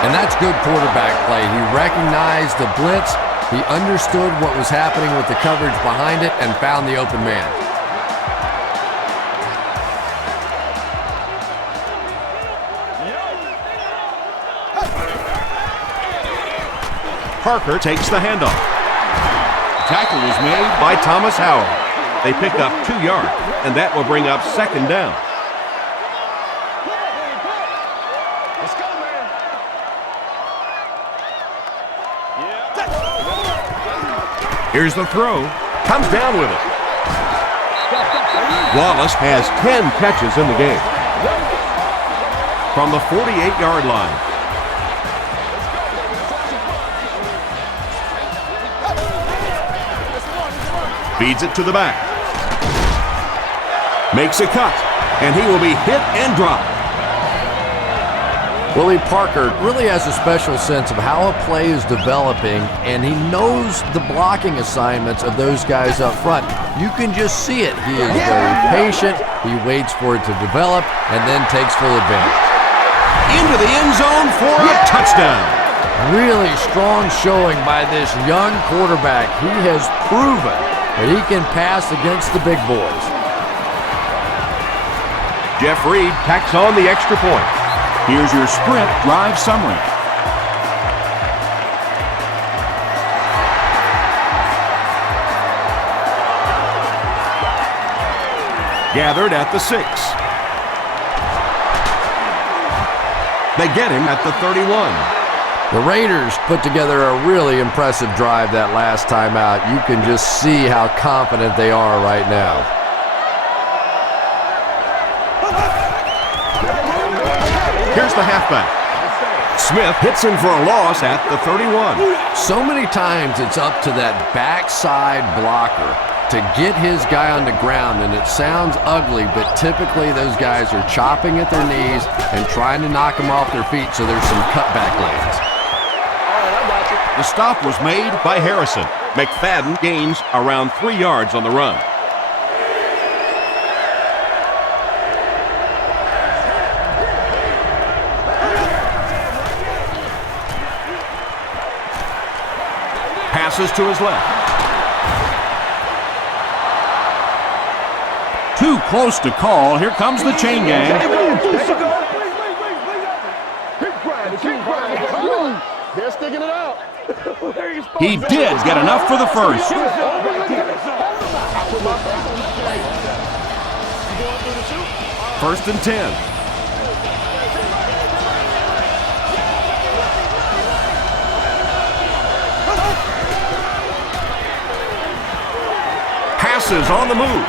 And that's good quarterback play. He recognized the blitz. He understood what was happening with the coverage behind it and found the open man. Parker takes the handoff. Tackle was made by Thomas Howard. They pick up 2 yards, and that will bring up second down. Let's go, man. Here's the throw. Comes down with it. Wallace has 10 catches in the game. From the 48-yard line. Feeds it to the back. Makes a cut, and he will be hit and dropped. Willie Parker really has a special sense of how a play is developing, and he knows the blocking assignments of those guys up front. You can just see it. He is very patient. He waits for it to develop and then takes full advantage. Into the end zone for a touchdown. Really strong showing by this young quarterback. He has proven that he can pass against the big boys. Jeff Reed tacks on the extra point. Here's your sprint drive summary. Gathered at the 6. They get him at the 31. The Raiders put together a really impressive drive that last time out. You can just see how confident they are right now. Here's the halfback. Smith hits him for a loss at the 31. So many times it's up to that backside blocker to get his guy on the ground, and it sounds ugly, but typically those guys are chopping at their knees and trying to knock them off their feet, so there's some cutback lanes. The stop was made by Harrison. McFadden gains around 3 yards on the run. Passes to his left. Too close to call. Here comes the chain gang. They're sticking it out. He did get enough for the first. First and 10. Passes on the move.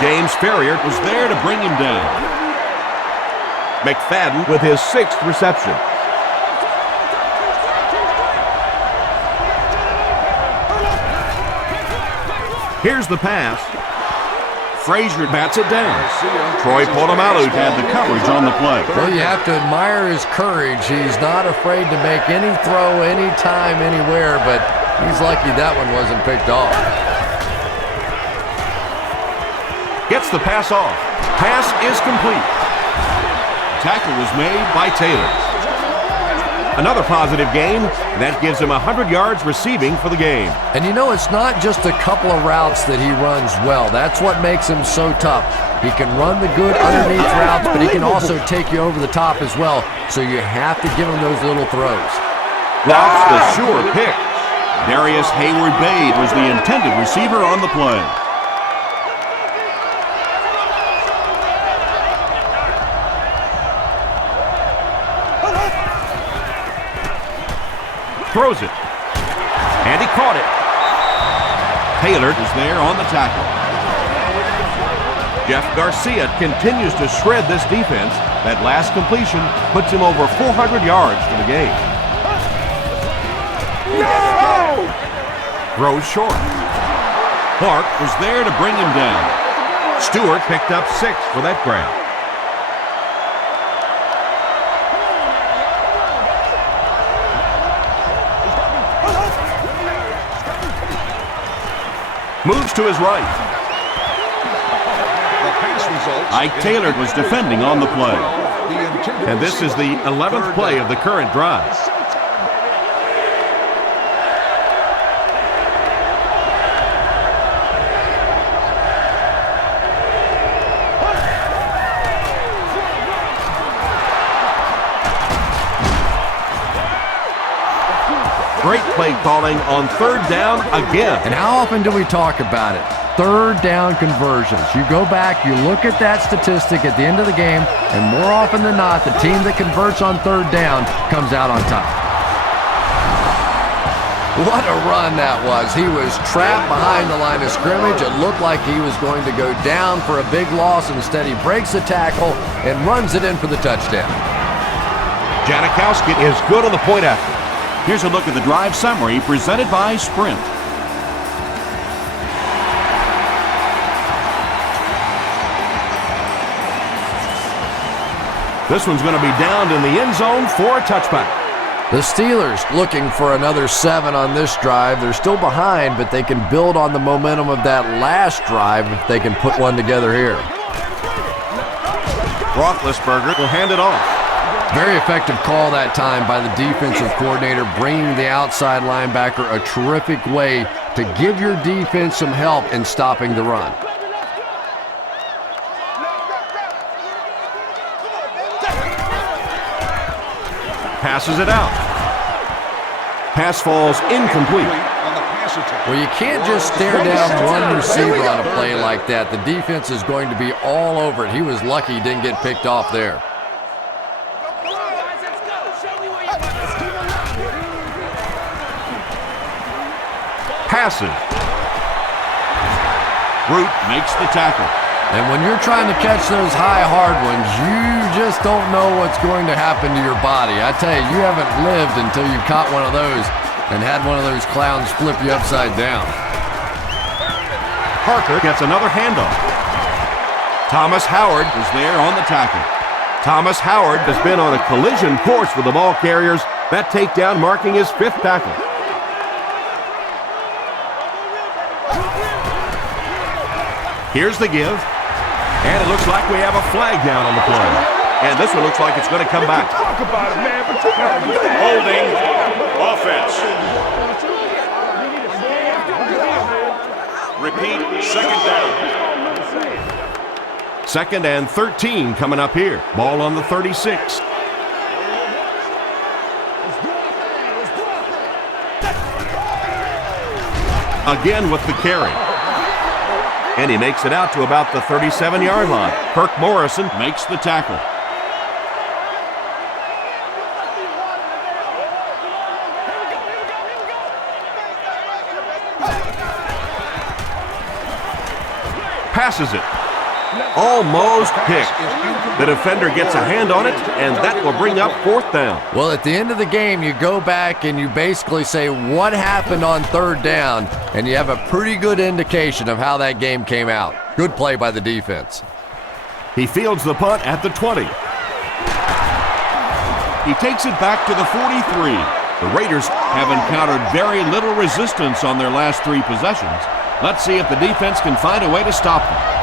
James Ferrier was there to bring him down. McFadden with his 6th reception. Here's the pass. Frazier bats it down. Troy Polamalu had the coverage on the play. Well, you have to admire his courage. He's not afraid to make any throw, anytime, anywhere, but he's lucky that one wasn't picked off. Gets the pass off. Pass is complete. Tackle was made by Taylor. Another positive game, and that gives him 100 yards receiving for the game. And you know, it's not just a couple of routes that he runs well. That's what makes him so tough. He can run the good underneath routes, but he can also take you over the top as well. So you have to give him those little throws. That's the sure pick. Darius Hayward-Bade was the intended receiver on the play. Throws it. And he caught it. Taylor is there on the tackle. Jeff Garcia continues to shred this defense. That last completion puts him over 400 yards for the game. No! Throws short. Clark was there to bring him down. Stewart picked up 6 for that grab. Moves to his right. The pass results. Ike Taylor was defending on the play. And this is the 11th play of the current drive. Great play calling on 3rd down again. And how often do we talk about it? 3rd down conversions. You go back, you look at that statistic at the end of the game, and more often than not, the team that converts on 3rd down comes out on top. What a run that was. He was trapped behind the line of scrimmage. It looked like he was going to go down for a big loss. Instead, he breaks the tackle and runs it in for the touchdown. Janikowski is good on the point after. Here's a look at the drive summary presented by Sprint. This one's going to be downed in the end zone for a touchback. The Steelers looking for another 7 on this drive. They're still behind, but they can build on the momentum of that last drive if they can put one together here. Roethlisberger will hand it off. Very effective call that time by the defensive coordinator, bringing the outside linebacker a terrific way to give your defense some help in stopping the run. Passes it out. Pass falls incomplete. Well, you can't just stare down one receiver on a play like that. The defense is going to be all over it. He was lucky he didn't get picked off there. Passes. Root makes the tackle. And when you're trying to catch those high, hard ones, you just don't know what's going to happen to your body. I tell you, you haven't lived until you've caught one of those and had one of those clowns flip you upside down. Parker gets another handoff. Thomas Howard is there on the tackle. Thomas Howard has been on a collision course with the ball carriers. That takedown marking his 5th tackle. Here's the give. And it looks like we have a flag down on the play. And this one looks like it's going to come back. Talk about it, man. Holding offense. Repeat, 2nd down. 2nd and 13 coming up here. Ball on the 36. again with the carry. And he makes it out to about the 37-yard line. Kirk Morrison Makes the tackle. passes it. Almost picked. The defender gets a hand on it, and that will bring up fourth down. Well, at the end of the game, you go back and you basically say what happened on third down, and you have a pretty good indication of how that game came out. Good play by the defense. He fields the punt at the 20. He takes it back to the 43. The Raiders have encountered very little resistance on their last three possessions. Let's see if the defense can find a way to stop them.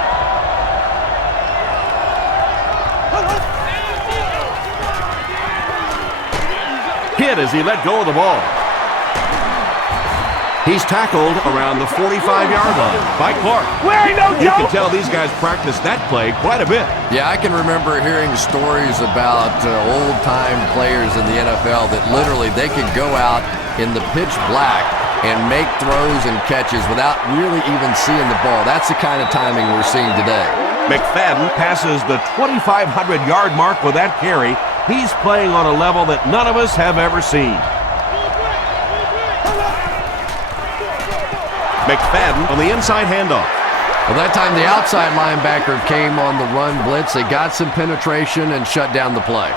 Hit as he let go of the ball. He's tackled around the 45-yard line by Clark. You can tell these guys practice that play quite a bit. Yeah, I can remember hearing stories about old-time players in the NFL that literally they could go out in the pitch black and make throws and catches without really even seeing the ball. That's the kind of timing we're seeing today. McFadden passes the 2,500-yard mark with that carry. He's playing on a level that none of us have ever seen. McFadden on the inside handoff. Well, that time the outside linebacker came on the run blitz. They got some penetration and shut down the play.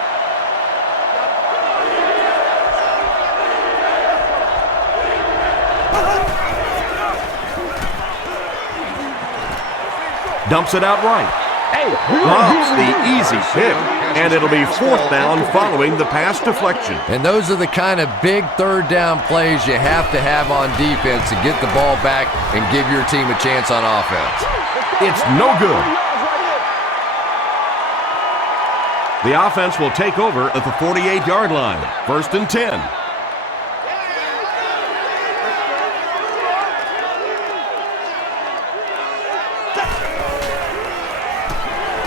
Dumps it out right. Drops the easy pick, and it'll be fourth down following the pass deflection. And those are the kind of big third down plays you have to have on defense to get the ball back and give your team a chance on offense. It's no good. The offense will take over at the 48-yard line. 1st and 10.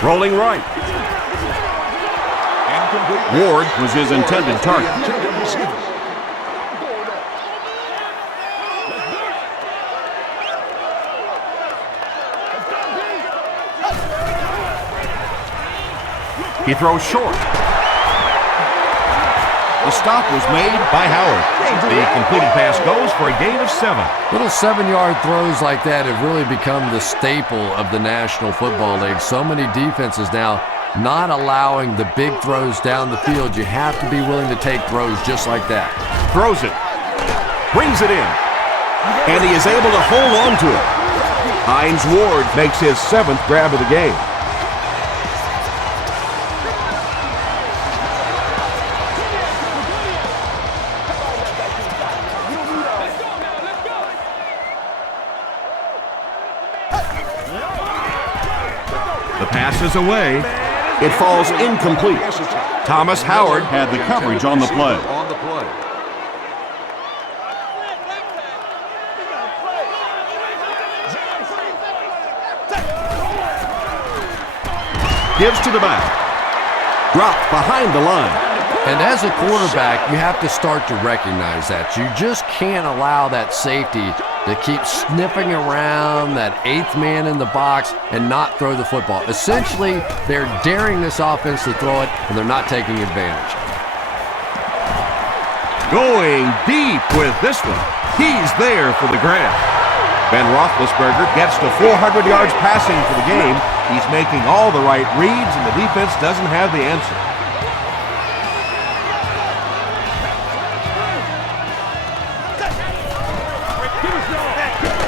Rolling right. Ward was his intended target. He throws short. The stop was made by Howard. The completed pass goes for a gain of 7. Little 7-yard throws like that have really become the staple of the National Football League. So many defenses now not allowing the big throws down the field. You have to be willing to take throws just like that. Throws it. Brings it in. And he is able to hold on to it. Hines Ward makes his 7th grab of the game. The pass is away. It falls incomplete. Thomas Howard Had the coverage on the play. gives to the back. Dropped behind the line. And as a quarterback, you have to start to recognize that. You just can't allow that safety to keep sniffing around that 8th man in the box and not throw the football. Essentially, they're daring this offense to throw it, and they're not taking advantage. Going deep with this one. He's there for the grab. Ben Roethlisberger gets to 400 yards passing for the game. He's making all the right reads, and the defense doesn't have the answer.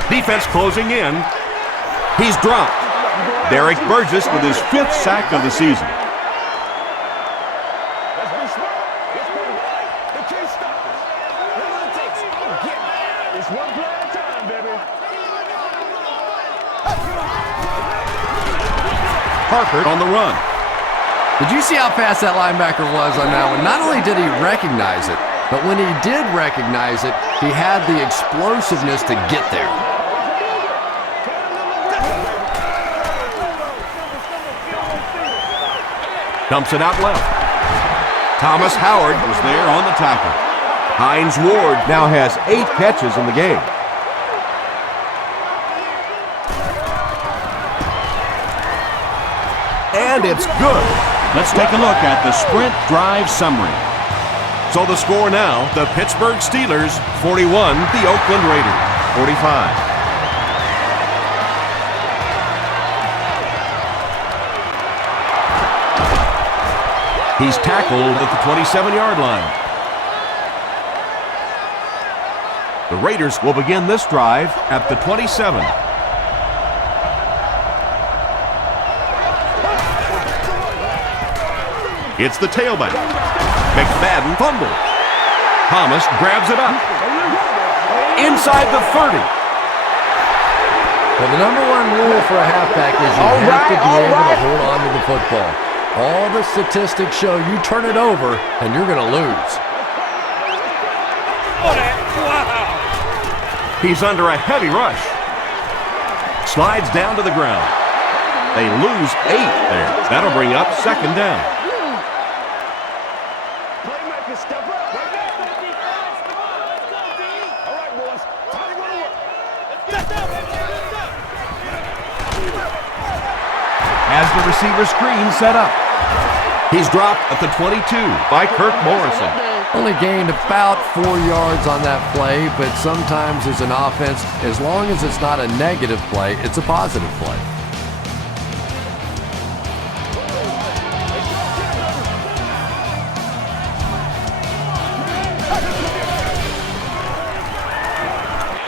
Defense closing in. He's dropped. Derek Burgess with his 5th sack of the season. Parker on the run. Did you see how fast that linebacker was on that one? Not only did he recognize it, but when he did recognize it, he had the explosiveness to get there. Dumps it out left. Thomas Howard was there on the tackle. Hines Ward now has 8 catches in the game. And it's good. Let's take a look at the sprint drive summary. So the score now, the Pittsburgh Steelers 41, the Oakland Raiders 45. He's tackled at the 27-yard line. The Raiders will begin this drive at the 27. It's the tailback. McFadden fumbles. Thomas grabs it up. Inside the 30. Well, the number one rule for a halfback is you have to be able to hold on to the football. All the statistics show you turn it over and you're going to lose. He's under a heavy rush. Slides down to the ground. They lose 8 there. That'll bring up second down. Has the receiver screen set up. He's dropped at the 22 by Kirk Morrison. Only gained about 4 yards on that play, but sometimes as an offense, as long as it's not a negative play, it's a positive play.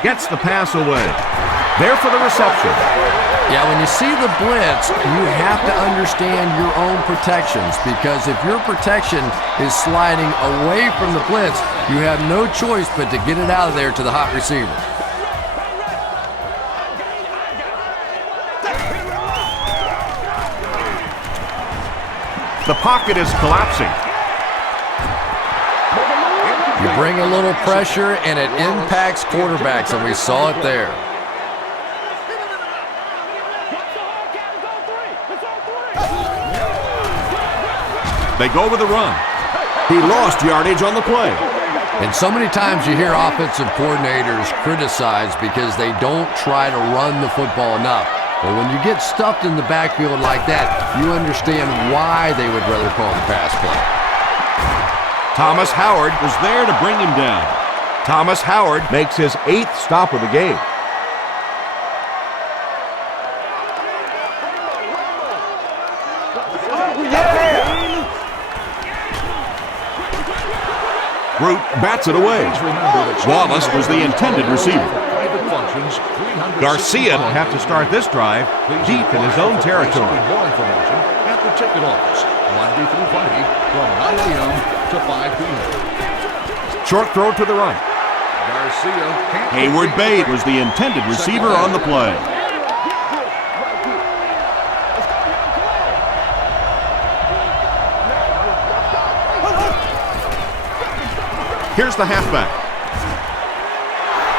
Gets the pass away. There for the reception. Yeah, when you see the blitz, you have to understand your own protections, because if your protection is sliding away from the blitz, you have no choice but to get it out of there to the hot receiver. The pocket is collapsing. You bring a little pressure and it impacts quarterbacks, and we saw it there. They go with the run. He lost yardage on the play. And so many times you hear offensive coordinators criticized because they don't try to run the football enough. But when you get stuffed in the backfield like that, you understand why they would rather call the pass play. Thomas Howard was there to bring him down. Thomas Howard makes his 8th stop of the game. Root bats it away. Wallace was the intended receiver. Garcia will have to start this drive deep in his own territory. More information at the ticket office, Monday through Friday from 9 a.m. to 5 p.m. Short throw to the right. Hayward Bate was the intended receiver on the play. Here's the halfback.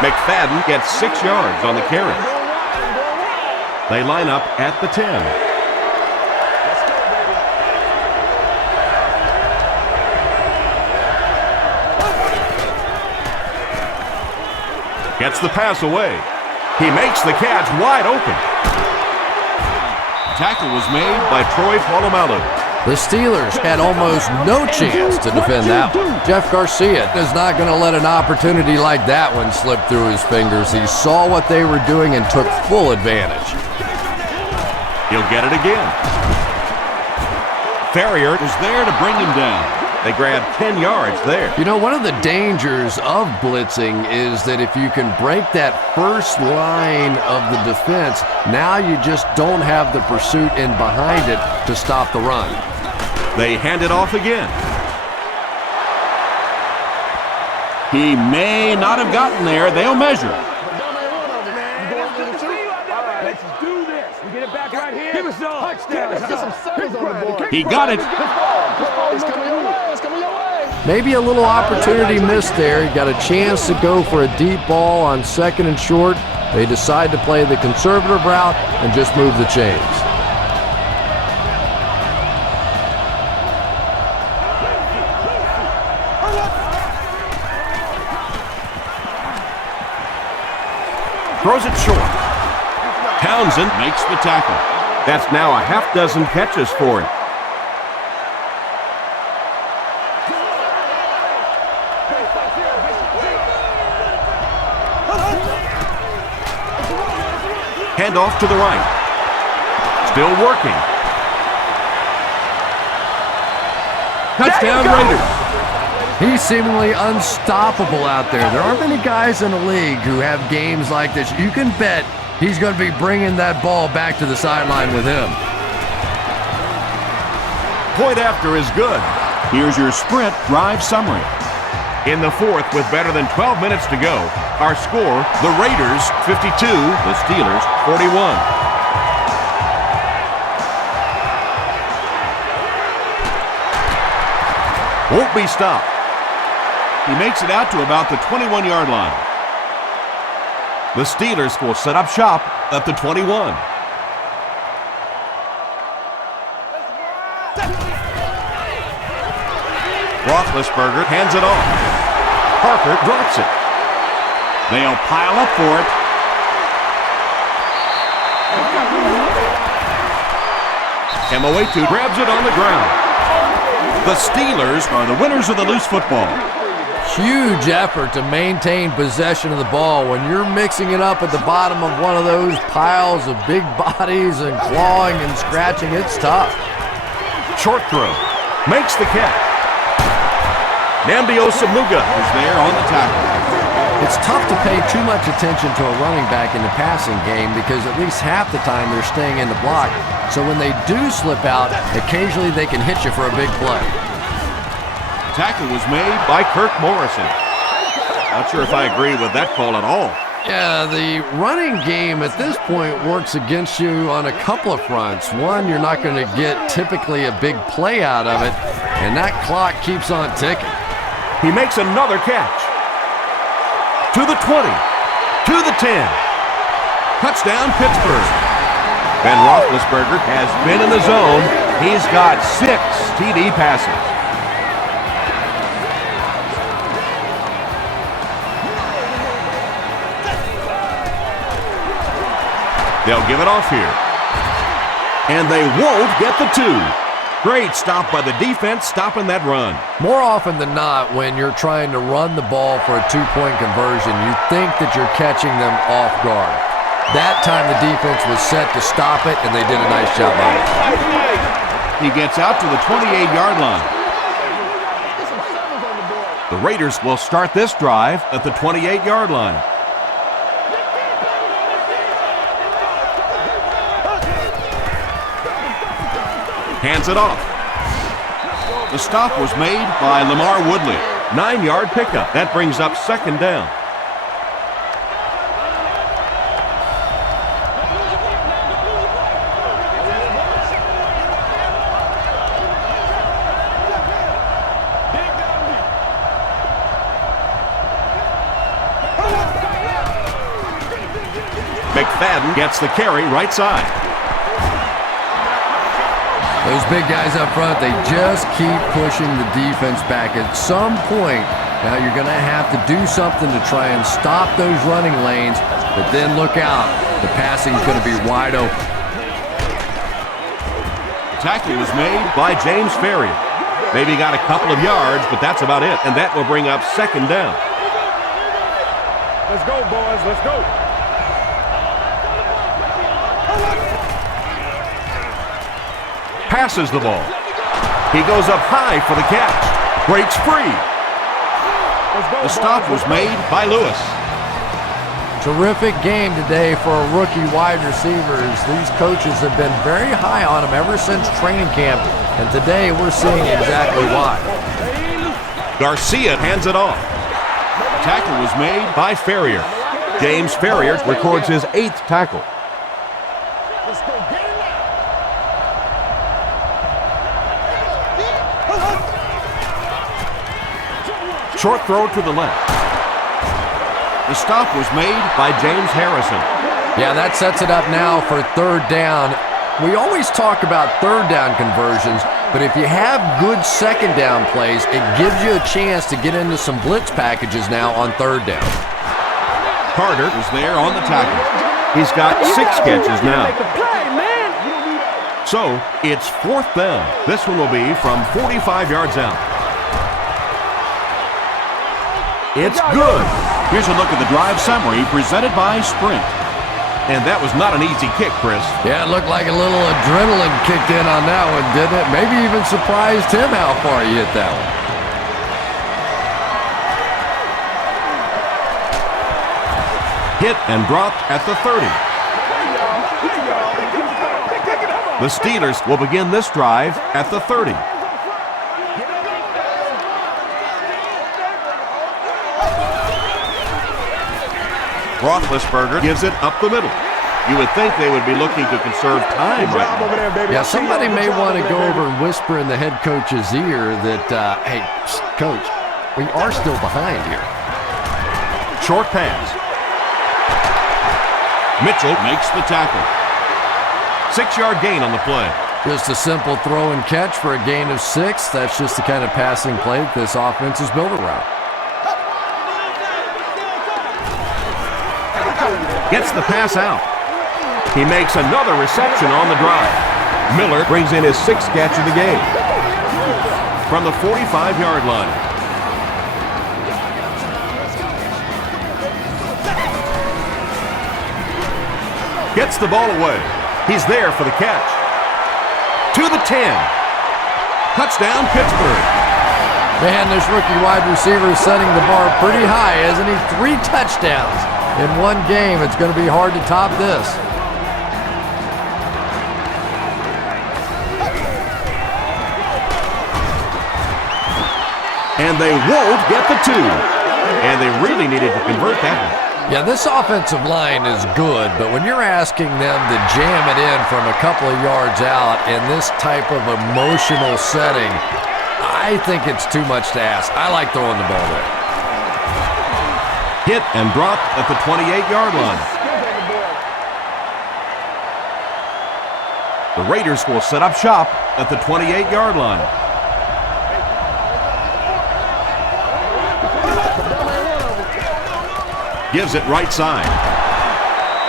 McFadden gets 6 yards on the carry. They line up at the 10. Gets the pass away. He makes the catch wide open. Tackle was made by Troy Polamalu. The Steelers had almost no chance to defend that one. Jeff Garcia is not going to let an opportunity like that one slip through his fingers. He saw what they were doing and took full advantage. He'll get it again. Ferrier was there to bring him down. They grabbed 10 yards there. You know, one of the dangers of blitzing is that if you can break that first line of the defense, now you just don't have the pursuit in behind it to stop the run. They hand it off again. He may not have gotten there. They'll measure. Let's do this. We get it back right here. Give us some touchdown. Let's get some size on the board. He got it. It's coming your way. It's coming your way. Maybe a little opportunity missed there. He got a chance to go for a deep ball on 2nd and short. They decide to play the conservative route and just move the chains. Throws it short. Townsend makes the tackle. That's now a half dozen catches for him. Handoff to the right. Still working. Touchdown Raiders. He's seemingly unstoppable out there. There aren't many guys in the league who have games like this. You can bet he's going to be bringing that ball back to the sideline with him. Point after is good. Here's your sprint drive summary. In the fourth, with better than 12 minutes to go, our score, the Raiders 52, the Steelers 41. Won't be stopped. He makes it out to about the 21-yard line. The Steelers will set up shop at the 21. Roethlisberger hands it off. Parker drops it. They'll pile up for it. Kemoetu grabs it on the ground. The Steelers are the winners of the loose football. Huge effort to maintain possession of the ball. When you're mixing it up at the bottom of one of those piles of big bodies and clawing and scratching, it's tough. Short throw. Makes the catch. Nambio Samuga is there on the tackle. It's tough to pay too much attention to a running back in the passing game because at least half the time they're staying in the block. So when they do slip out, occasionally they can hit you for a big play. Tackle was made by Kirk Morrison. Not sure if I agree with that call at all. Yeah, the running game at this point works against you on a couple of fronts. One, you're not going to get typically a big play out of it, and that clock keeps on ticking. He makes another catch. To the 20. To the 10. Touchdown, Pittsburgh. Ben Roethlisberger has been in the zone. He's got 6 TD passes. They'll give it off here. And they won't get the 2. Great stop by the defense, stopping that run. More often than not, when you're trying to run the ball for a 2-point conversion, you think that you're catching them off guard. That time the defense was set to stop it, and they did a nice job on it. He gets out to the 28-yard line. The Raiders will start this drive at the 28-yard line. Hands it off. The stop was made by Lamar Woodley. 9-yard pickup. That brings up second down. McFadden gets the carry right side. Those big guys up front, they just keep pushing the defense back. At some point, now you're going to have to do something to try and stop those running lanes, but then look out. The passing is going to be wide open. The tackle was made by James Ferrier. Maybe got a couple of yards, but that's about it, and that will bring up second down. Let's go, boys. Let's go. Passes the ball. He goes up high for the catch. Breaks free. The stop was made by Lewis. Terrific game today for rookie wide receivers. These coaches have been very high on them ever since training camp, and today we're seeing exactly why. Garcia hands it off. Tackle was made by Ferrier. James Ferrier records his 8th tackle. Short throw to the left. The stop was made by James Harrison. Yeah, that sets it up now for third down. We always talk about third down conversions, but if you have good second down plays, it gives you a chance to get into some blitz packages now on third down. Carter was there on the tackle. He's got 6 catches now. So it's 4th down. This one will be from 45 yards out. It's good. Here's a look at the drive summary presented by Sprint. And that was not an easy kick, Chris. Yeah, it looked like a little adrenaline kicked in on that one, didn't it? Maybe even surprised him how far he hit that one. Hit and dropped at the 30. The Steelers will begin this drive at the 30. Roethlisberger gives it up the middle. You would think they would be looking to conserve time right now. Yeah, somebody may want to go over and whisper in the head coach's ear that, hey, coach, we are still behind here. Short pass. Mitchell Makes the tackle. 6-yard gain on the play. Just a simple throw and catch for a gain of 6. That's just the kind of passing play that this offense is built around. Gets the pass out. He makes another reception on the drive. Miller brings in his 6th catch of the game. From the 45-yard line. Gets the ball away. He's there for the catch. To the 10. Touchdown, Pittsburgh. Man, this rookie wide receiver is setting the bar pretty high, isn't he? 3 touchdowns in one game. It's going to be hard to top this. And they won't get the 2. And they really needed to convert that one. Yeah, this offensive line is good, but when you're asking them to jam it in from a couple of yards out in this type of emotional setting, I think it's too much to ask. I like throwing the ball there. Hit and dropped at the 28-yard line. The Raiders will set up shop at the 28-yard line. Gives it right side.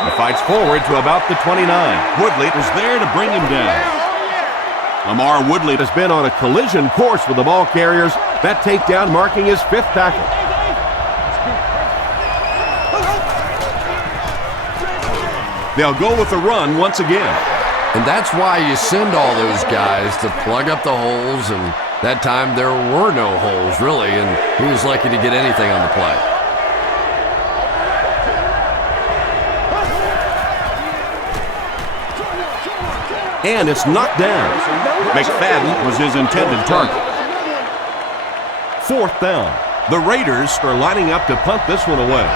He fights forward to about the 29. Woodley was there to bring him down. Lamar Woodley has been on a collision course with the ball carriers. That takedown marking his 5th tackle. They'll go with the run once again. And that's why you send all those guys to plug up the holes, and that time there were no holes, really, and he was lucky to get anything on the play. And it's knocked down. McFadden was his intended target. 4th down. The Raiders are lining up to punt this one away.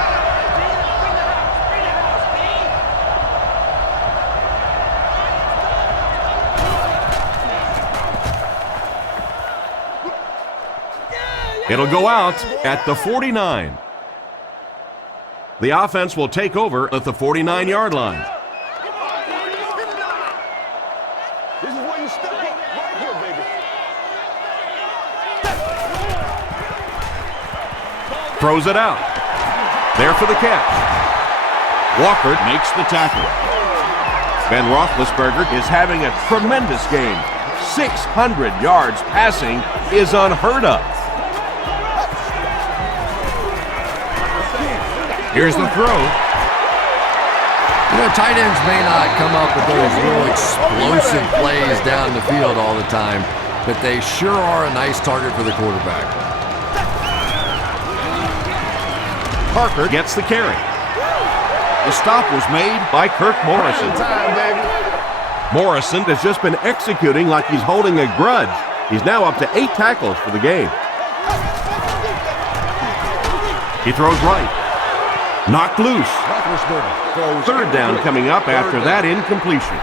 It'll go out at the 49. The offense will take over at the 49-yard line. Throws it out. There for the catch. Walker Makes the tackle. Ben Roethlisberger is having a tremendous game. 600 yards passing is unheard of. Here's the throw. You know, tight ends may not come up with those real explosive plays down the field all the time, but they sure are a nice target for the quarterback. Parker gets the carry. The stop was made by Kirk Morrison. Morrison has just been executing like he's holding a grudge. He's now up to 8 tackles for the game. He throws right. Knocked loose. 3rd down coming up after that incompletion.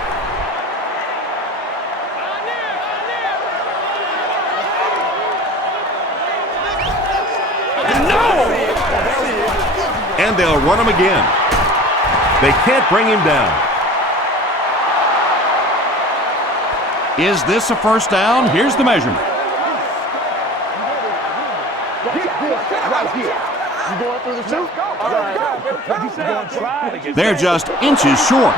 And they'll run him again. They can't bring him down. Is this a 1st down? Here's the measurement. They're just inches short.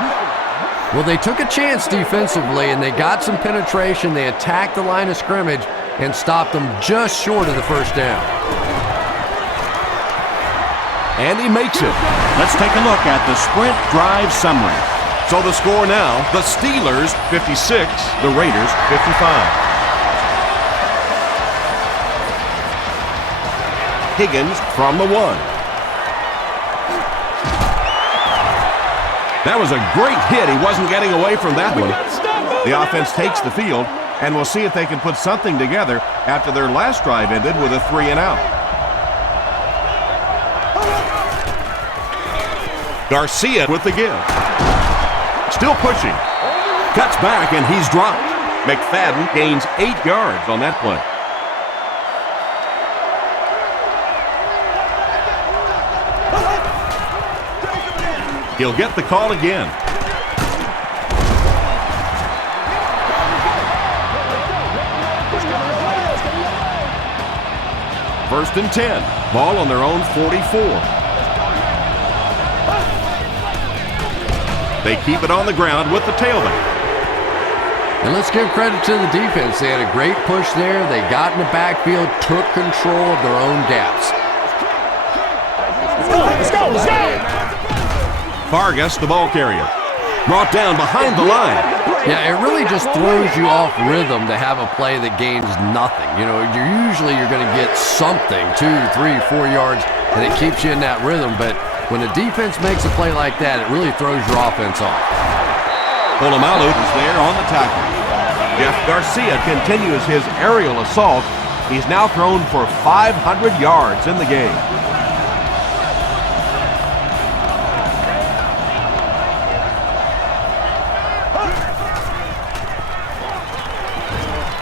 Well, they took a chance defensively, and they got some penetration. They attacked the line of scrimmage and stopped them just short of the first down. And he makes it. Let's take a look at the sprint drive summary. So the score now, the Steelers 56, the Raiders 55. Higgins from the 1. That was a great hit. He wasn't getting away from that one. The offense takes the field, and we'll see if they can put something together after their last drive ended with a 3-and-out. Garcia with the give. Still pushing. Cuts back, and he's dropped. McFadden gains 8 yards on that play. He'll get the call again. First and 10. Ball on their own 44. They keep it on the ground with the tailback. And let's give credit to the defense. They had a great push there. They got in the backfield, took control of their own gaps. Let's go, let's go! Vargas, the ball carrier. Brought down behind the line. Yeah, it really just throws you off rhythm to have a play that gains nothing. You know, you're going to get something, 2, 3, 4 yards, and it keeps you in that rhythm. But when the defense makes a play like that, it really throws your offense off. Polamalu is there on the tackle. Jeff Garcia continues his aerial assault. He's now thrown for 500 yards in the game.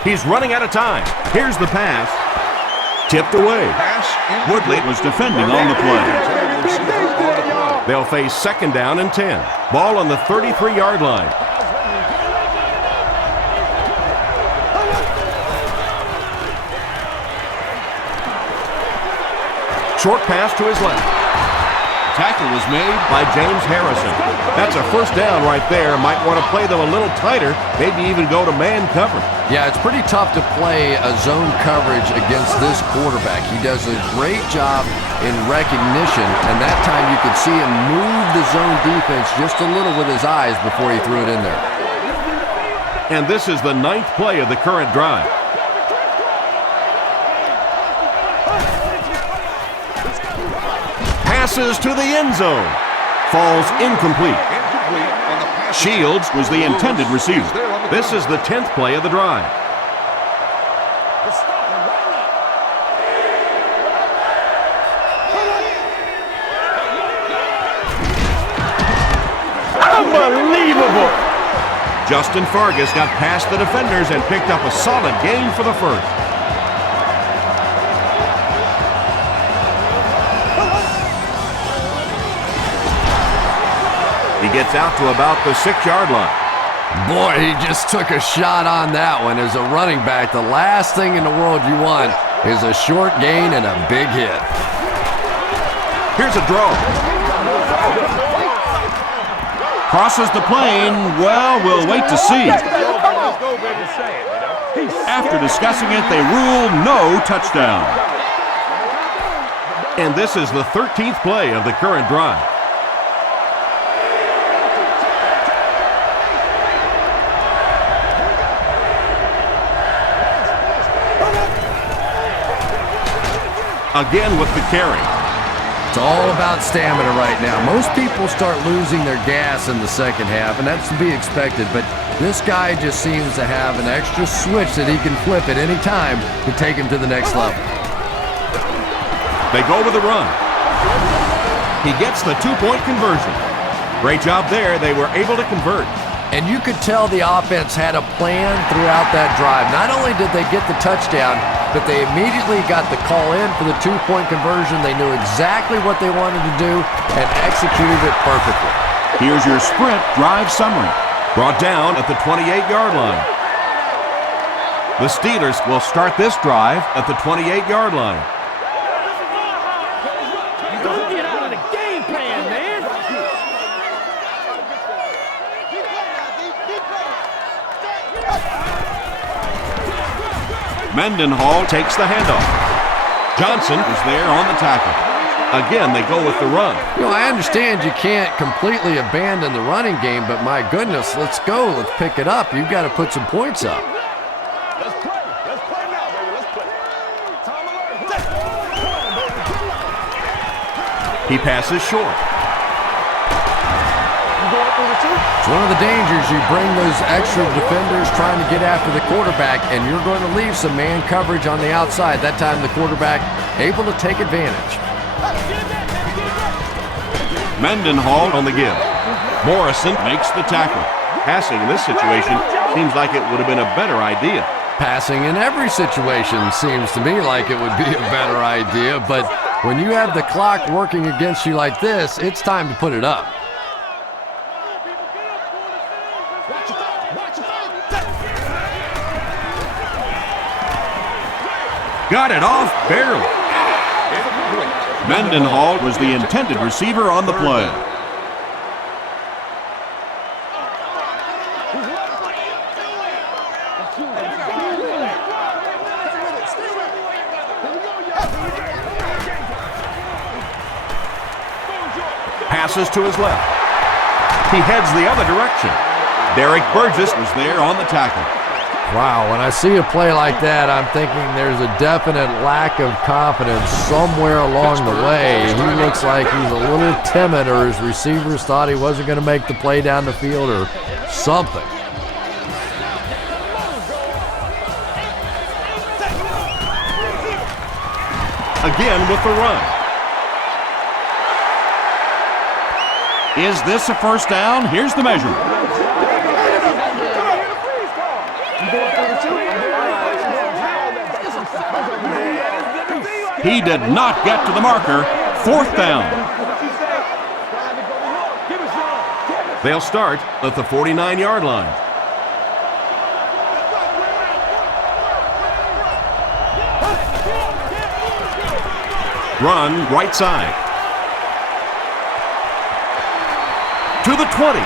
He's running out of time. Here's the pass. Tipped away. Woodley Was defending on the play. They'll face second down and 10. Ball on the 33-yard line. Short pass to his left. Tackle was made by James Harrison. That's a first down right there. Might want to play them a little tighter, maybe even go to man cover. Yeah, it's pretty tough to play a zone coverage against this quarterback. He does a great job in recognition, and that time you could see him move the zone defense just a little with his eyes before he threw it in there. And this is the 9th play of the current drive. Passes to the end zone. Falls incomplete. Shields was the intended receiver. This is the 10th play of the drive. Unbelievable! Justin Fargas got past the defenders and picked up a solid gain for the first. He gets out to about the 6-yard line. Boy, he just took a shot on that one. As a running back, the last thing in the world you want is a short gain and a big hit. Here's a draw. Crosses the plane. Well, we'll wait to see. After discussing it, they rule no touchdown. And this is the 13th play of the current drive. Again with the carry. It's all about stamina right now. Most people start losing their gas in the second half, and that's to be expected. But this guy just seems to have an extra switch that he can flip at any time to take him to the next level. They go with the run. He gets the 2-point conversion. Great job there. They were able to convert. And you could tell the offense had a plan throughout that drive. Not only did they get the touchdown, but they immediately got the call in for the 2-point conversion. They knew exactly what they wanted to do and executed it perfectly. Here's your sprint drive summary. Brought down at the 28-yard line. The Steelers will start this drive at the 28-yard line. Mendenhall takes the handoff. Johnson is there on the tackle. Again, they go with the run. You know, I understand you can't completely abandon the running game, but my goodness, let's go. Let's pick it up. You've got to put some points up. Let's play. Let's play now, baby. Let's play. Time alert. He passes short. It's one of the dangers. You bring those extra defenders trying to get after the quarterback, and you're going to leave some man coverage on the outside. That time the quarterback able to take advantage. Mendenhall on the give. Morrison makes the tackle. Passing in this situation seems like it would have been a better idea. Passing in every situation seems to me like it would be a better idea, but when you have the clock working against you like this, it's time to put it up. Got it off barely. Mendenhall was the intended receiver on the play. Passes to his left. He heads the other direction. Derek Burgess was there on the tackle. Wow, when I see a play like that, I'm thinking there's a definite lack of confidence somewhere along the way. He looks like he's a little timid, or his receivers thought he wasn't going to make the play down the field or something. again with the run. Is this a first down? Here's the measurement. He did not get to the marker. Fourth down. They'll start at the 49-yard line. Run right side. To the 20.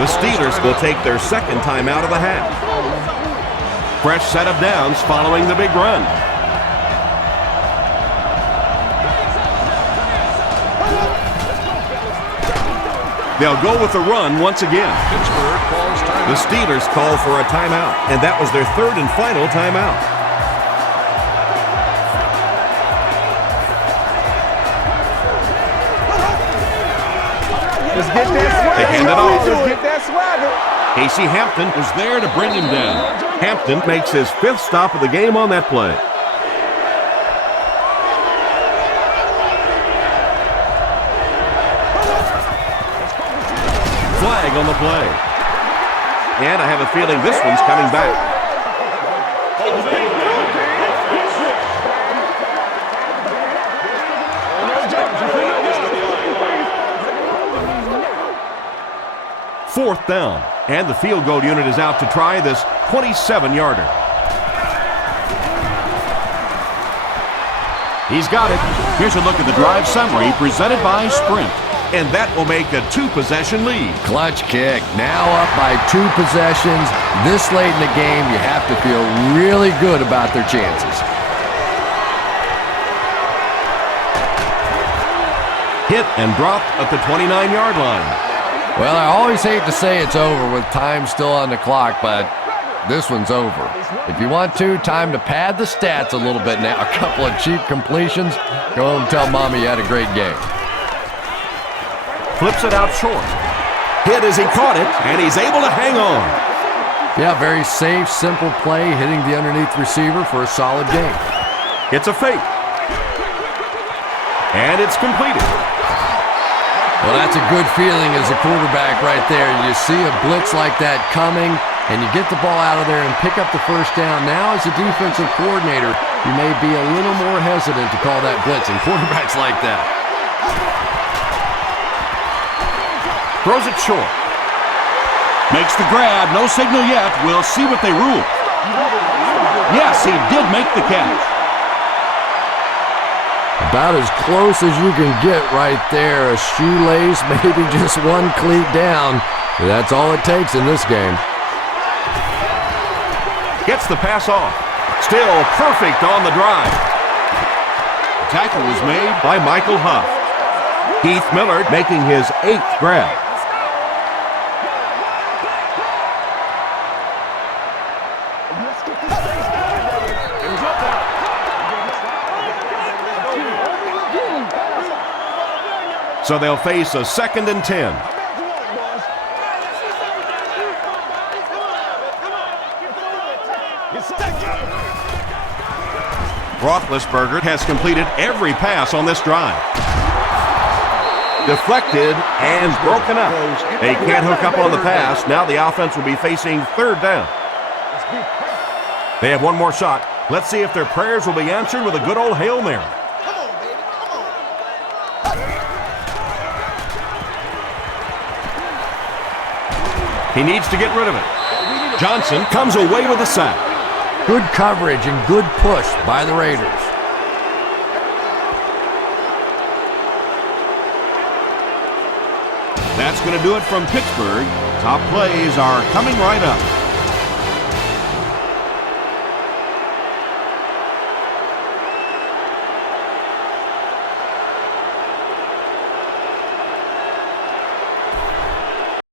The Steelers will take their second time out of the half. Fresh set of downs following the big run. They'll go with the run once again. The Steelers call for a timeout, and that was their third and final timeout. Let's get that swagger. They hand it off. Let's get that swagger. Casey Hampton Was there to bring him down. Hampton makes his fifth stop of the game on that play. Flag on the play. And I have a feeling this one's coming back. Fourth down, and the field goal unit is out to try this 27-yarder. He's got it. Here's a look at the drive summary presented by Sprint. And that will make a two-possession lead. Clutch kick. Now up by 2 possessions. This late in the game, you have to feel really good about their chances. Hit and drop at the 29-yard line. Well, I always hate to say it's over with time still on the clock, but this one's over. If you want to, time to pad the stats a little bit now. A couple of cheap completions. Go home and tell Mommy you had a great game. Flips it out short. Hit as he caught it, and he's able to hang on. Yeah, very safe, simple play, hitting the underneath receiver for a solid game. It's a fake. And it's completed. Well, that's a good feeling as a quarterback right there. You see a blitz like that coming, and you get the ball out of there and pick up the first down. Now, as a defensive coordinator, you may be a little more hesitant to call that blitz, and quarterbacks like that. Throws it short. Makes the grab. No signal yet. We'll see what they rule. Yes, he did make the catch. About as close as you can get right there. A shoelace, maybe just one cleat down. That's all it takes in this game. Gets the pass off. Still perfect on the drive. The tackle was made By Michael Huff. Heath Miller making his 8th grab. So they'll face a 2nd and 10. Roethlisberger has completed every pass on this drive. Deflected and broken up. They can't hook up on the pass. Now the offense will be facing 3rd down. They have one more shot. Let's see if their prayers will be answered with a good old Hail Mary. He needs to get rid of it. Johnson comes away with a sack. Good coverage and good push by the Raiders. That's going to do it from Pittsburgh. Top plays are coming right up.